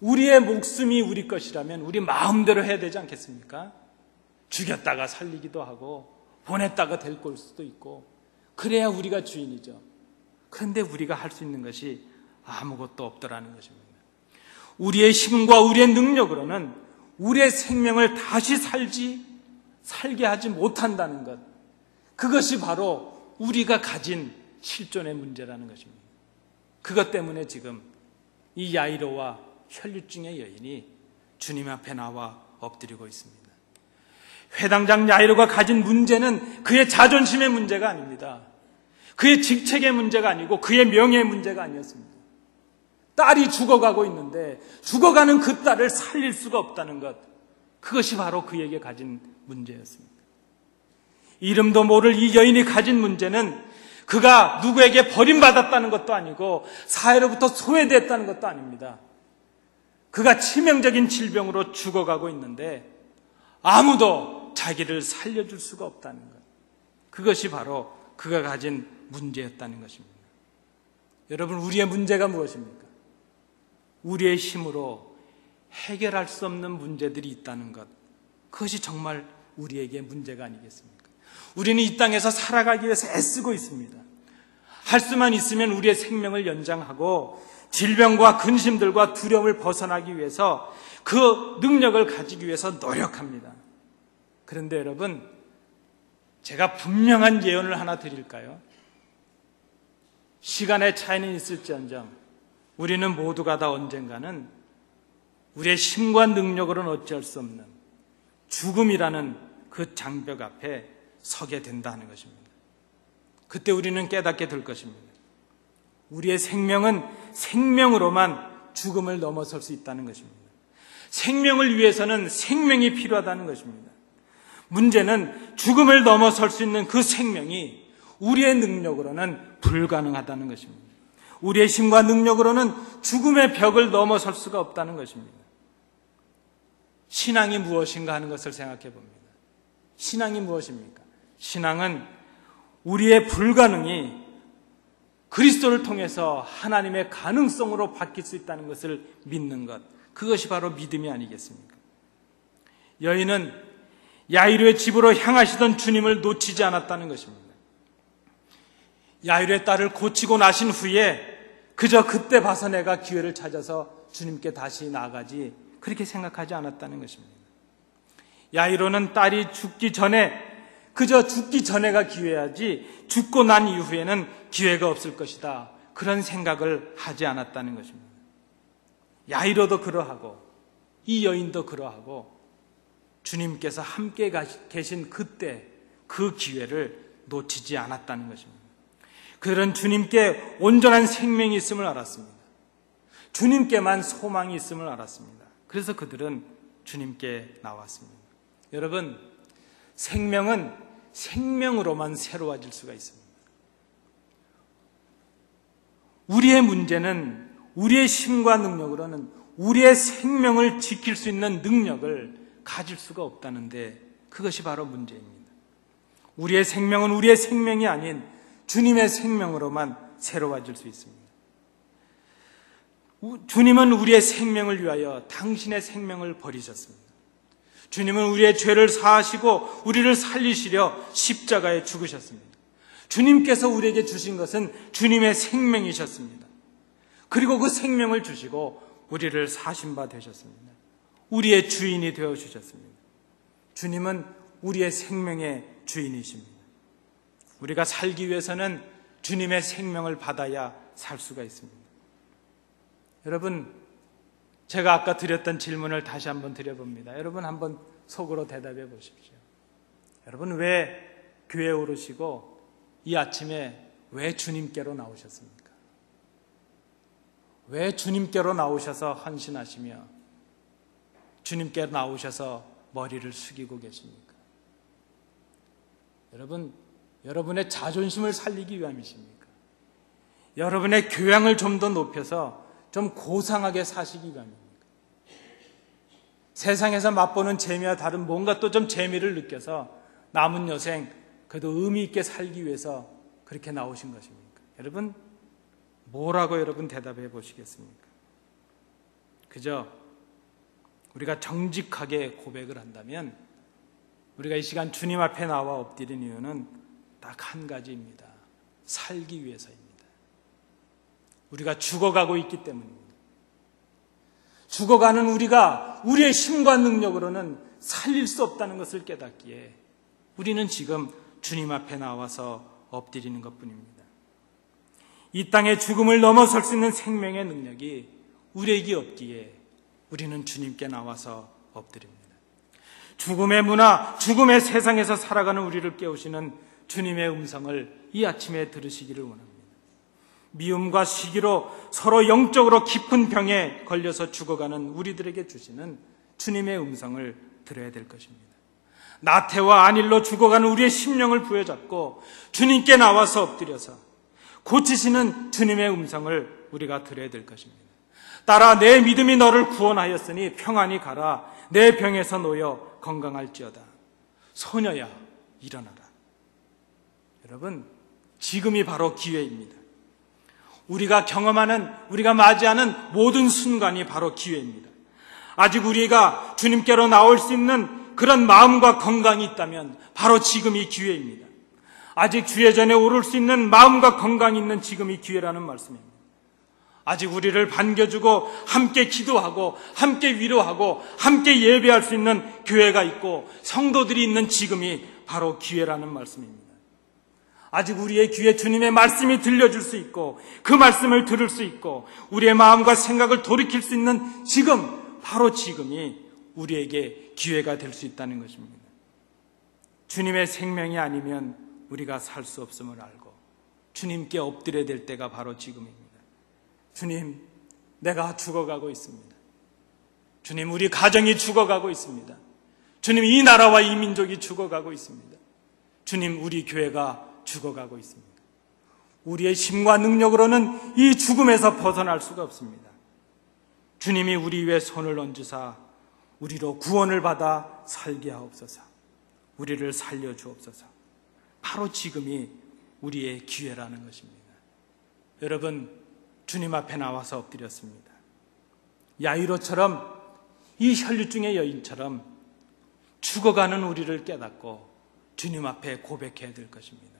우리의 목숨이 우리 것이라면 우리 마음대로 해야 되지 않겠습니까? 죽였다가 살리기도 하고 보냈다가 데리고 올 수도 있고, 그래야 우리가 주인이죠. 그런데 우리가 할 수 있는 것이 아무것도 없더라는 것입니다. 우리의 힘과 우리의 능력으로는 우리의 생명을 다시 살게 하지 못한다는 것, 그것이 바로 우리가 가진 실존의 문제라는 것입니다. 그것 때문에 지금 이 야이로와 혈류증의 여인이 주님 앞에 나와 엎드리고 있습니다. 회당장 야이로가 가진 문제는 그의 자존심의 문제가 아닙니다. 그의 직책의 문제가 아니고 그의 명예의 문제가 아니었습니다. 딸이 죽어가고 있는데 죽어가는 그 딸을 살릴 수가 없다는 것, 그것이 바로 그에게 가진 문제였습니다. 이름도 모를 이 여인이 가진 문제는 그가 누구에게 버림받았다는 것도 아니고 사회로부터 소외됐다는 것도 아닙니다. 그가 치명적인 질병으로 죽어가고 있는데 아무도 자기를 살려줄 수가 없다는 것, 그것이 바로 그가 가진 문제였다는 것입니다. 여러분, 우리의 문제가 무엇입니까? 우리의 힘으로 해결할 수 없는 문제들이 있다는 것, 그것이 정말 우리에게 문제가 아니겠습니까? 우리는 이 땅에서 살아가기 위해서 애쓰고 있습니다. 할 수만 있으면 우리의 생명을 연장하고 질병과 근심들과 두려움을 벗어나기 위해서 그 능력을 가지기 위해서 노력합니다. 그런데 여러분, 제가 분명한 예언을 하나 드릴까요? 시간의 차이는 있을지언정 우리는 모두가 다 언젠가는 우리의 힘과 능력으로는 어찌할 수 없는 죽음이라는 그 장벽 앞에 서게 된다는 것입니다. 그때 우리는 깨닫게 될 것입니다. 우리의 생명은 생명으로만 죽음을 넘어설 수 있다는 것입니다. 생명을 위해서는 생명이 필요하다는 것입니다. 문제는 죽음을 넘어설 수 있는 그 생명이 우리의 능력으로는 불가능하다는 것입니다. 우리의 힘과 능력으로는 죽음의 벽을 넘어설 수가 없다는 것입니다. 신앙이 무엇인가 하는 것을 생각해 봅니다. 신앙이 무엇입니까? 신앙은 우리의 불가능이 그리스도를 통해서 하나님의 가능성으로 바뀔 수 있다는 것을 믿는 것, 그것이 바로 믿음이 아니겠습니까? 여인은 야이로의 집으로 향하시던 주님을 놓치지 않았다는 것입니다. 야이로의 딸을 고치고 나신 후에 그저 그때 봐서 내가 기회를 찾아서 주님께 다시 나아가지, 그렇게 생각하지 않았다는 것입니다. 야이로는 딸이 죽기 전에, 그저 죽기 전에가 기회야지 죽고 난 이후에는 기회가 없을 것이다, 그런 생각을 하지 않았다는 것입니다. 야이로도 그러하고 이 여인도 그러하고 주님께서 함께 계신 그때 그 기회를 놓치지 않았다는 것입니다. 그들은 주님께 온전한 생명이 있음을 알았습니다. 주님께만 소망이 있음을 알았습니다. 그래서 그들은 주님께 나왔습니다. 여러분, 생명은 생명으로만 새로워질 수가 있습니다. 우리의 문제는 우리의 힘과 능력으로는 우리의 생명을 지킬 수 있는 능력을 가질 수가 없다는데 그것이 바로 문제입니다. 우리의 생명은 우리의 생명이 아닌 주님의 생명으로만 새로워질 수 있습니다. 주님은 우리의 생명을 위하여 당신의 생명을 버리셨습니다. 주님은 우리의 죄를 사하시고 우리를 살리시려 십자가에 죽으셨습니다. 주님께서 우리에게 주신 것은 주님의 생명이셨습니다. 그리고 그 생명을 주시고 우리를 사신 바 되셨습니다. 우리의 주인이 되어주셨습니다. 주님은 우리의 생명의 주인이십니다. 우리가 살기 위해서는 주님의 생명을 받아야 살 수가 있습니다. 여러분, 제가 아까 드렸던 질문을 다시 한번 드려봅니다. 여러분 한번 속으로 대답해 보십시오. 여러분, 왜 교회에 오르시고 이 아침에 왜 주님께로 나오셨습니까? 왜 주님께로 나오셔서 헌신하시며 주님께 나오셔서 머리를 숙이고 계십니까? 여러분, 여러분의 자존심을 살리기 위함이십니까? 여러분의 교양을 좀 더 높여서 좀 고상하게 사시기 위함입니까? 세상에서 맛보는 재미와 다른 뭔가 또 좀 재미를 느껴서 남은 여생 그래도 의미 있게 살기 위해서 그렇게 나오신 것입니까? 여러분, 뭐라고 여러분 대답해 보시겠습니까? 그저 우리가 정직하게 고백을 한다면 우리가 이 시간 주님 앞에 나와 엎드린 이유는 딱 한 가지입니다. 살기 위해서입니다. 우리가 죽어가고 있기 때문입니다. 죽어가는 우리가 우리의 힘과 능력으로는 살릴 수 없다는 것을 깨닫기에 우리는 지금 주님 앞에 나와서 엎드리는 것뿐입니다. 이 땅의 죽음을 넘어설 수 있는 생명의 능력이 우리에게 없기에 우리는 주님께 나와서 엎드립니다. 죽음의 문화, 죽음의 세상에서 살아가는 우리를 깨우시는 주님의 음성을 이 아침에 들으시기를 원합니다. 미움과 시기로 서로 영적으로 깊은 병에 걸려서 죽어가는 우리들에게 주시는 주님의 음성을 들어야 될 것입니다. 나태와 안일로 죽어가는 우리의 심령을 부여잡고 주님께 나와서 엎드려서 고치시는 주님의 음성을 우리가 들어야 될 것입니다. 따라 내 믿음이 너를 구원하였으니 평안히 가라. 내 병에서 놓여 건강할지어다. 소녀야, 일어나라. 여러분, 지금이 바로 기회입니다. 우리가 경험하는, 우리가 맞이하는 모든 순간이 바로 기회입니다. 아직 우리가 주님께로 나올 수 있는 그런 마음과 건강이 있다면 바로 지금이 기회입니다. 아직 주의 전에 오를 수 있는 마음과 건강이 있는 지금이 기회라는 말씀입니다. 아직 우리를 반겨주고 함께 기도하고 함께 위로하고 함께 예배할 수 있는 교회가 있고 성도들이 있는 지금이 바로 기회라는 말씀입니다. 아직 우리의 귀에 주님의 말씀이 들려줄 수 있고 그 말씀을 들을 수 있고 우리의 마음과 생각을 돌이킬 수 있는 지금, 바로 지금이 우리에게 기회가 될 수 있다는 것입니다. 주님의 생명이 아니면 우리가 살 수 없음을 알고 주님께 엎드려야 될 때가 바로 지금입니다. 주님, 내가 죽어가고 있습니다. 주님, 우리 가정이 죽어가고 있습니다. 주님, 이 나라와 이 민족이 죽어가고 있습니다. 주님, 우리 교회가 죽어가고 있습니다. 우리의 힘과 능력으로는 이 죽음에서 벗어날 수가 없습니다. 주님이 우리 위에 손을 얹으사 우리로 구원을 받아 살게 하옵소서. 우리를 살려주옵소서. 바로 지금이 우리의 기회라는 것입니다. 여러분, 주님 앞에 나와서 엎드렸습니다. 야이로처럼, 이 혈류증의 여인처럼 죽어가는 우리를 깨닫고 주님 앞에 고백해야 될 것입니다.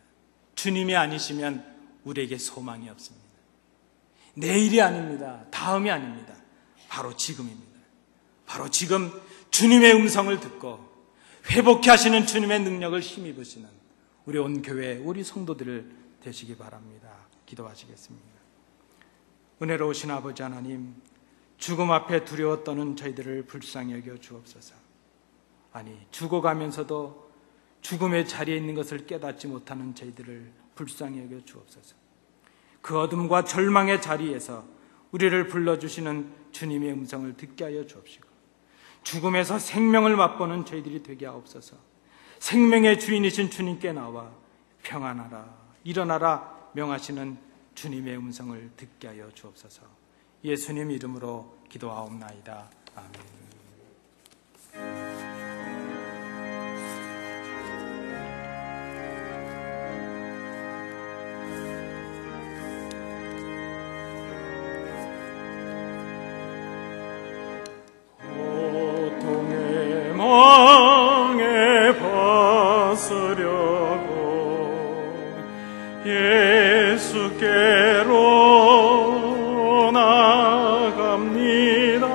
주님이 아니시면 우리에게 소망이 없습니다. 내일이 아닙니다. 다음이 아닙니다. 바로 지금입니다. 바로 지금 주님의 음성을 듣고 회복케 하시는 주님의 능력을 힘입으시는 우리 온 교회, 우리 성도들을 되시기 바랍니다. 기도하시겠습니다. 은혜로우신 아버지 하나님, 죽음 앞에 두려워 떠는 저희들을 불쌍히 여겨 주옵소서. 아니, 죽어가면서도 죽음의 자리에 있는 것을 깨닫지 못하는 저희들을 불쌍히 여겨 주옵소서. 그 어둠과 절망의 자리에서 우리를 불러주시는 주님의 음성을 듣게 하여 주옵시고 죽음에서 생명을 맛보는 저희들이 되게 하옵소서. 생명의 주인이신 주님께 나와 평안하라, 일어나라 명하시는 주님의 음성을 듣게 하여 주옵소서. 예수님 이름으로 기도하옵나이다. 아멘. 고통의 멍에 벗으려고 예수께로 나갑니다.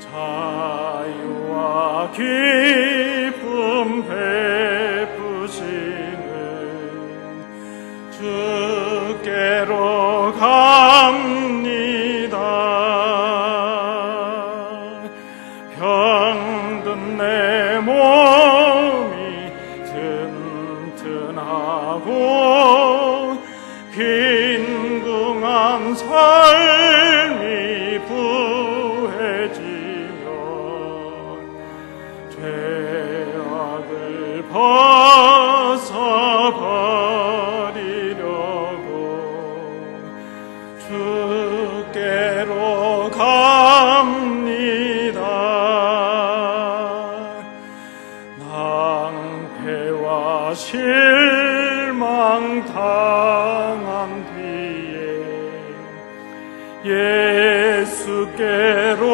자유와 기쁨 베푸시는 주께로 갑니다. 병든 내 몸이 튼튼하고 빈궁한 삶이 부해지며 죄악을 벗어버리려고 주께로 갑니다. 낭패와 실망 당한 뒤에 예수께로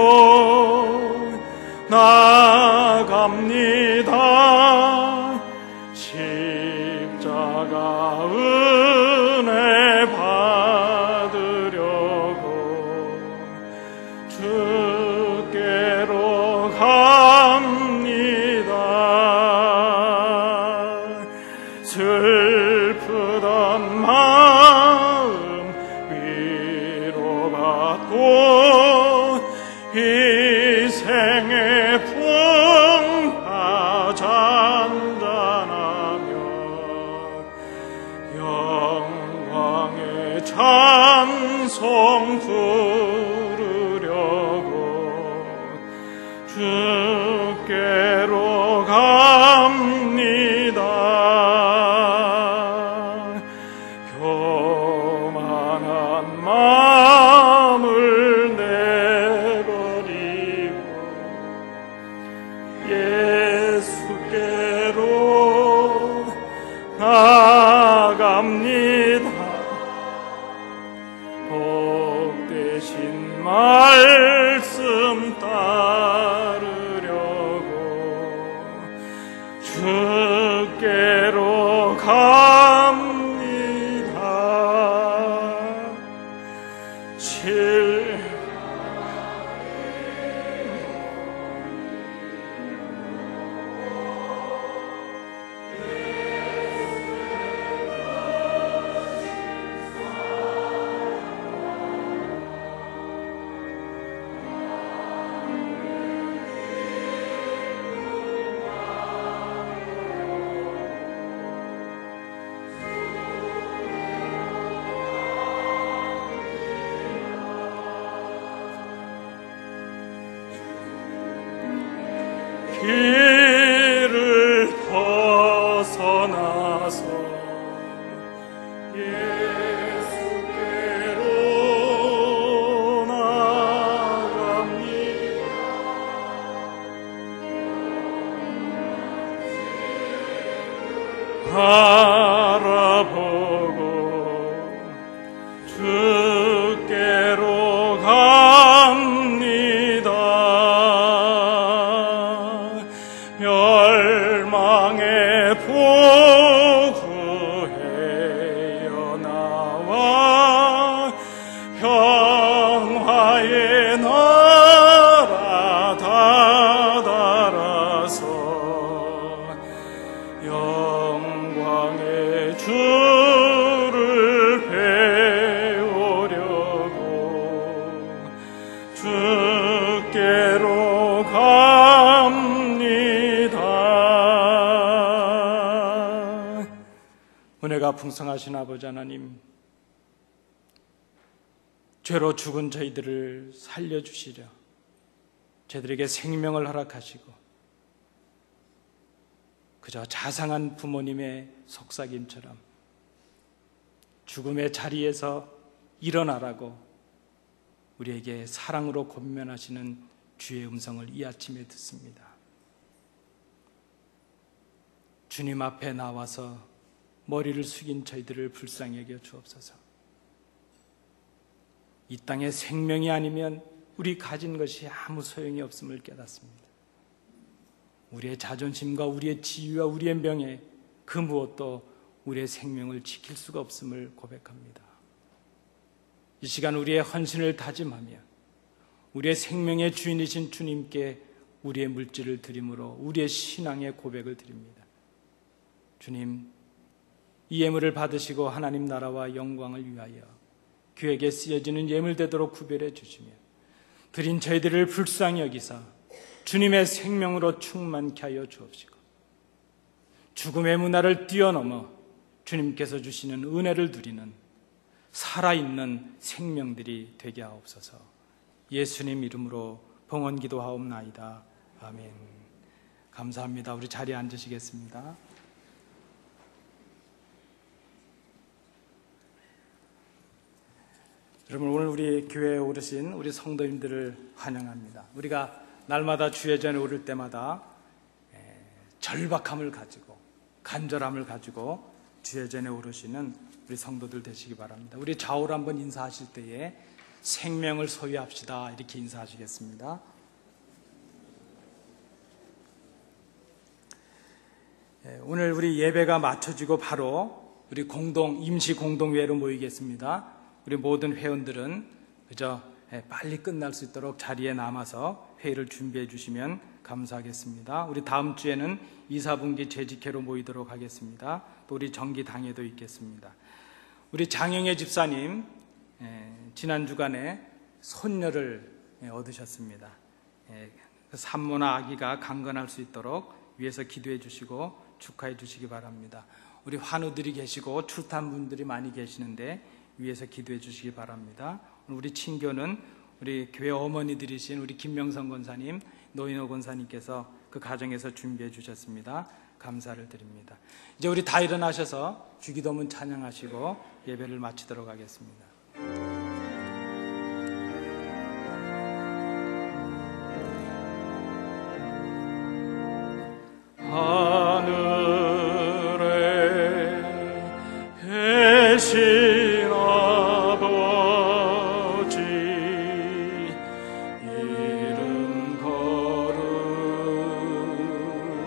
나갑니다. 십자가 은혜 받으려고 주께로 갑니다. 슬프던 마음 위로받고 희생의 풍파 잔잔하며 영광의 찬송 부르려고 주께로 갑니다. 교만한 마음을 내버리고 예수께로 나갑니다. 복되신 말씀 따르려고 주께로 갑니다. 길을 벗어나서 예수께로 나갑니다. 바라보고 주께로 갑니다. 멸망의 포구해여 나와 평화의 나라 다다라서 영광의 주를 배우려고 주께로 갑니다. 은혜가 풍성하신 아버지 하나님, 죄로 죽은 저희들을 살려주시려 저희들에게 생명을 허락하시고 그저 자상한 부모님의 속삭임처럼 죽음의 자리에서 일어나라고 우리에게 사랑으로 권면하시는 주의 음성을 이 아침에 듣습니다. 주님 앞에 나와서 머리를 숙인 저희들을 불쌍히 여겨 주옵소서. 이 땅에 생명이 아니면 우리 가진 것이 아무 소용이 없음을 깨닫습니다. 우리의 자존심과 우리의 지위와 우리의 명예, 그 무엇도 우리의 생명을 지킬 수가 없음을 고백합니다. 이 시간 우리의 헌신을 다짐하며 우리의 생명의 주인이신 주님께 우리의 물질을 드림으로 우리의 신앙의 고백을 드립니다. 주님, 이 예물을 받으시고 하나님 나라와 영광을 위하여 교회에 쓰여지는 예물되도록 구별해 주시며 드린 저희들을 불쌍히 여기사 주님의 생명으로 충만케 하여 주옵시고 죽음의 문화를 뛰어넘어 주님께서 주시는 은혜를 누리는 살아있는 생명들이 되게 하옵소서. 예수님 이름으로 봉헌 기도하옵나이다. 아멘. 감사합니다. 우리 자리에 앉으시겠습니다. 여러분, 오늘 우리 교회에 오르신 우리 성도님들을 환영합니다. 우리가 날마다 주의 전에 오를 때마다 절박함을 가지고 간절함을 가지고 주의 전에 오르시는 우리 성도들 되시기 바랍니다. 우리 좌우로 한번 인사하실 때에 생명을 소유합시다 이렇게 인사하시겠습니다. 오늘 우리 예배가 마쳐지고 바로 우리 임시 공동회로 모이겠습니다. 우리 모든 회원들은 그저 빨리 끝날 수 있도록 자리에 남아서 회의를 준비해 주시면 감사하겠습니다. 우리 다음 주에는 2, 4분기 재직회로 모이도록 하겠습니다. 또 우리 정기당회도 있겠습니다. 우리 장영애 집사님 지난 주간에 손녀를 얻으셨습니다. 산모나 아기가 강건할 수 있도록 위해서 기도해 주시고 축하해 주시기 바랍니다. 우리 환우들이 계시고 출산 분들이 많이 계시는데 위해서 기도해 주시기 바랍니다. 우리 친교는 우리 교회 어머니들이신 우리 김명선 권사님, 노인호 권사님께서 그 가정에서 준비해 주셨습니다. 감사를 드립니다. 이제 우리 다 일어나셔서 주기도문 찬양하시고 예배를 마치도록 하겠습니다. 하늘에 계신 아버지 이름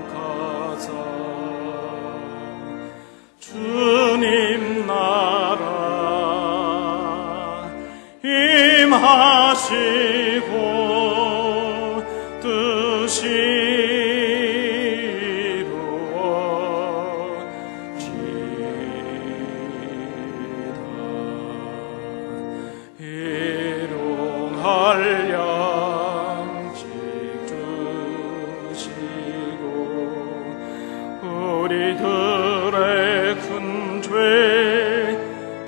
거룩하사 주님 나라 임하시고 뜻이 우리들의 큰 죄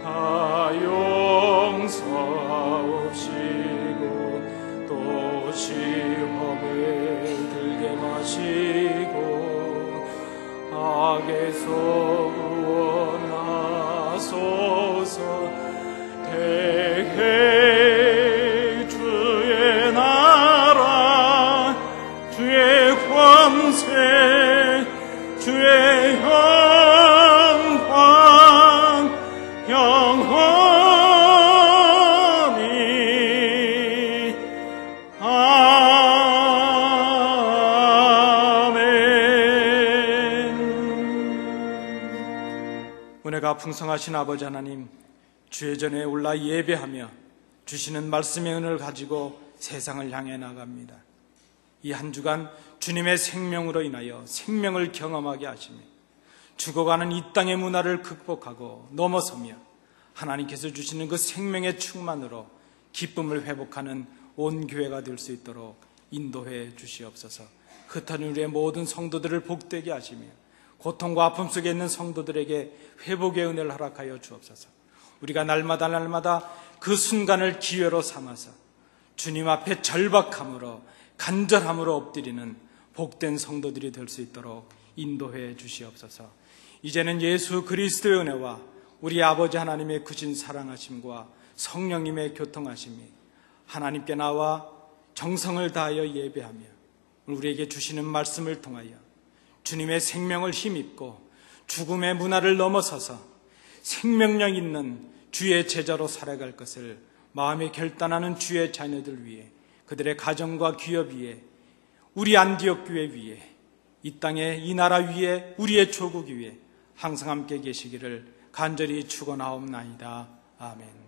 다 용서하옵시고 또 시험에 들게 마시고 악에서 구원하소서. 대개 주의 나라 주의 권세 주의 영광 영원히 아멘. 은혜가 풍성하신 아버지 하나님, 주의 전에 올라 예배하며 주시는 말씀의 은혜를 가지고 세상을 향해 나갑니다. 이 한 주간 주님의 생명으로 인하여 생명을 경험하게 하시며 죽어가는 이 땅의 문화를 극복하고 넘어서며 하나님께서 주시는 그 생명의 충만으로 기쁨을 회복하는 온 교회가 될 수 있도록 인도해 주시옵소서. 흩어진 우리의 모든 성도들을 복되게 하시며 고통과 아픔 속에 있는 성도들에게 회복의 은혜를 허락하여 주옵소서. 우리가 날마다 그 순간을 기회로 삼아서 주님 앞에 절박함으로 간절함으로 엎드리는 복된 성도들이 될 수 있도록 인도해 주시옵소서. 이제는 예수 그리스도의 은혜와 우리 아버지 하나님의 크신 사랑하심과 성령님의 교통하심이 하나님께 나와 정성을 다하여 예배하며 우리에게 주시는 말씀을 통하여 주님의 생명을 힘입고 죽음의 문화를 넘어서서 생명력 있는 주의 제자로 살아갈 것을 마음에 결단하는 주의 자녀들 위해, 그들의 가정과 기업 위에, 우리 안디옥 교회 위에, 이 땅에 이 나라 위에, 우리의 조국 위에 항상 함께 계시기를 간절히 축원하옵나이다. 아멘.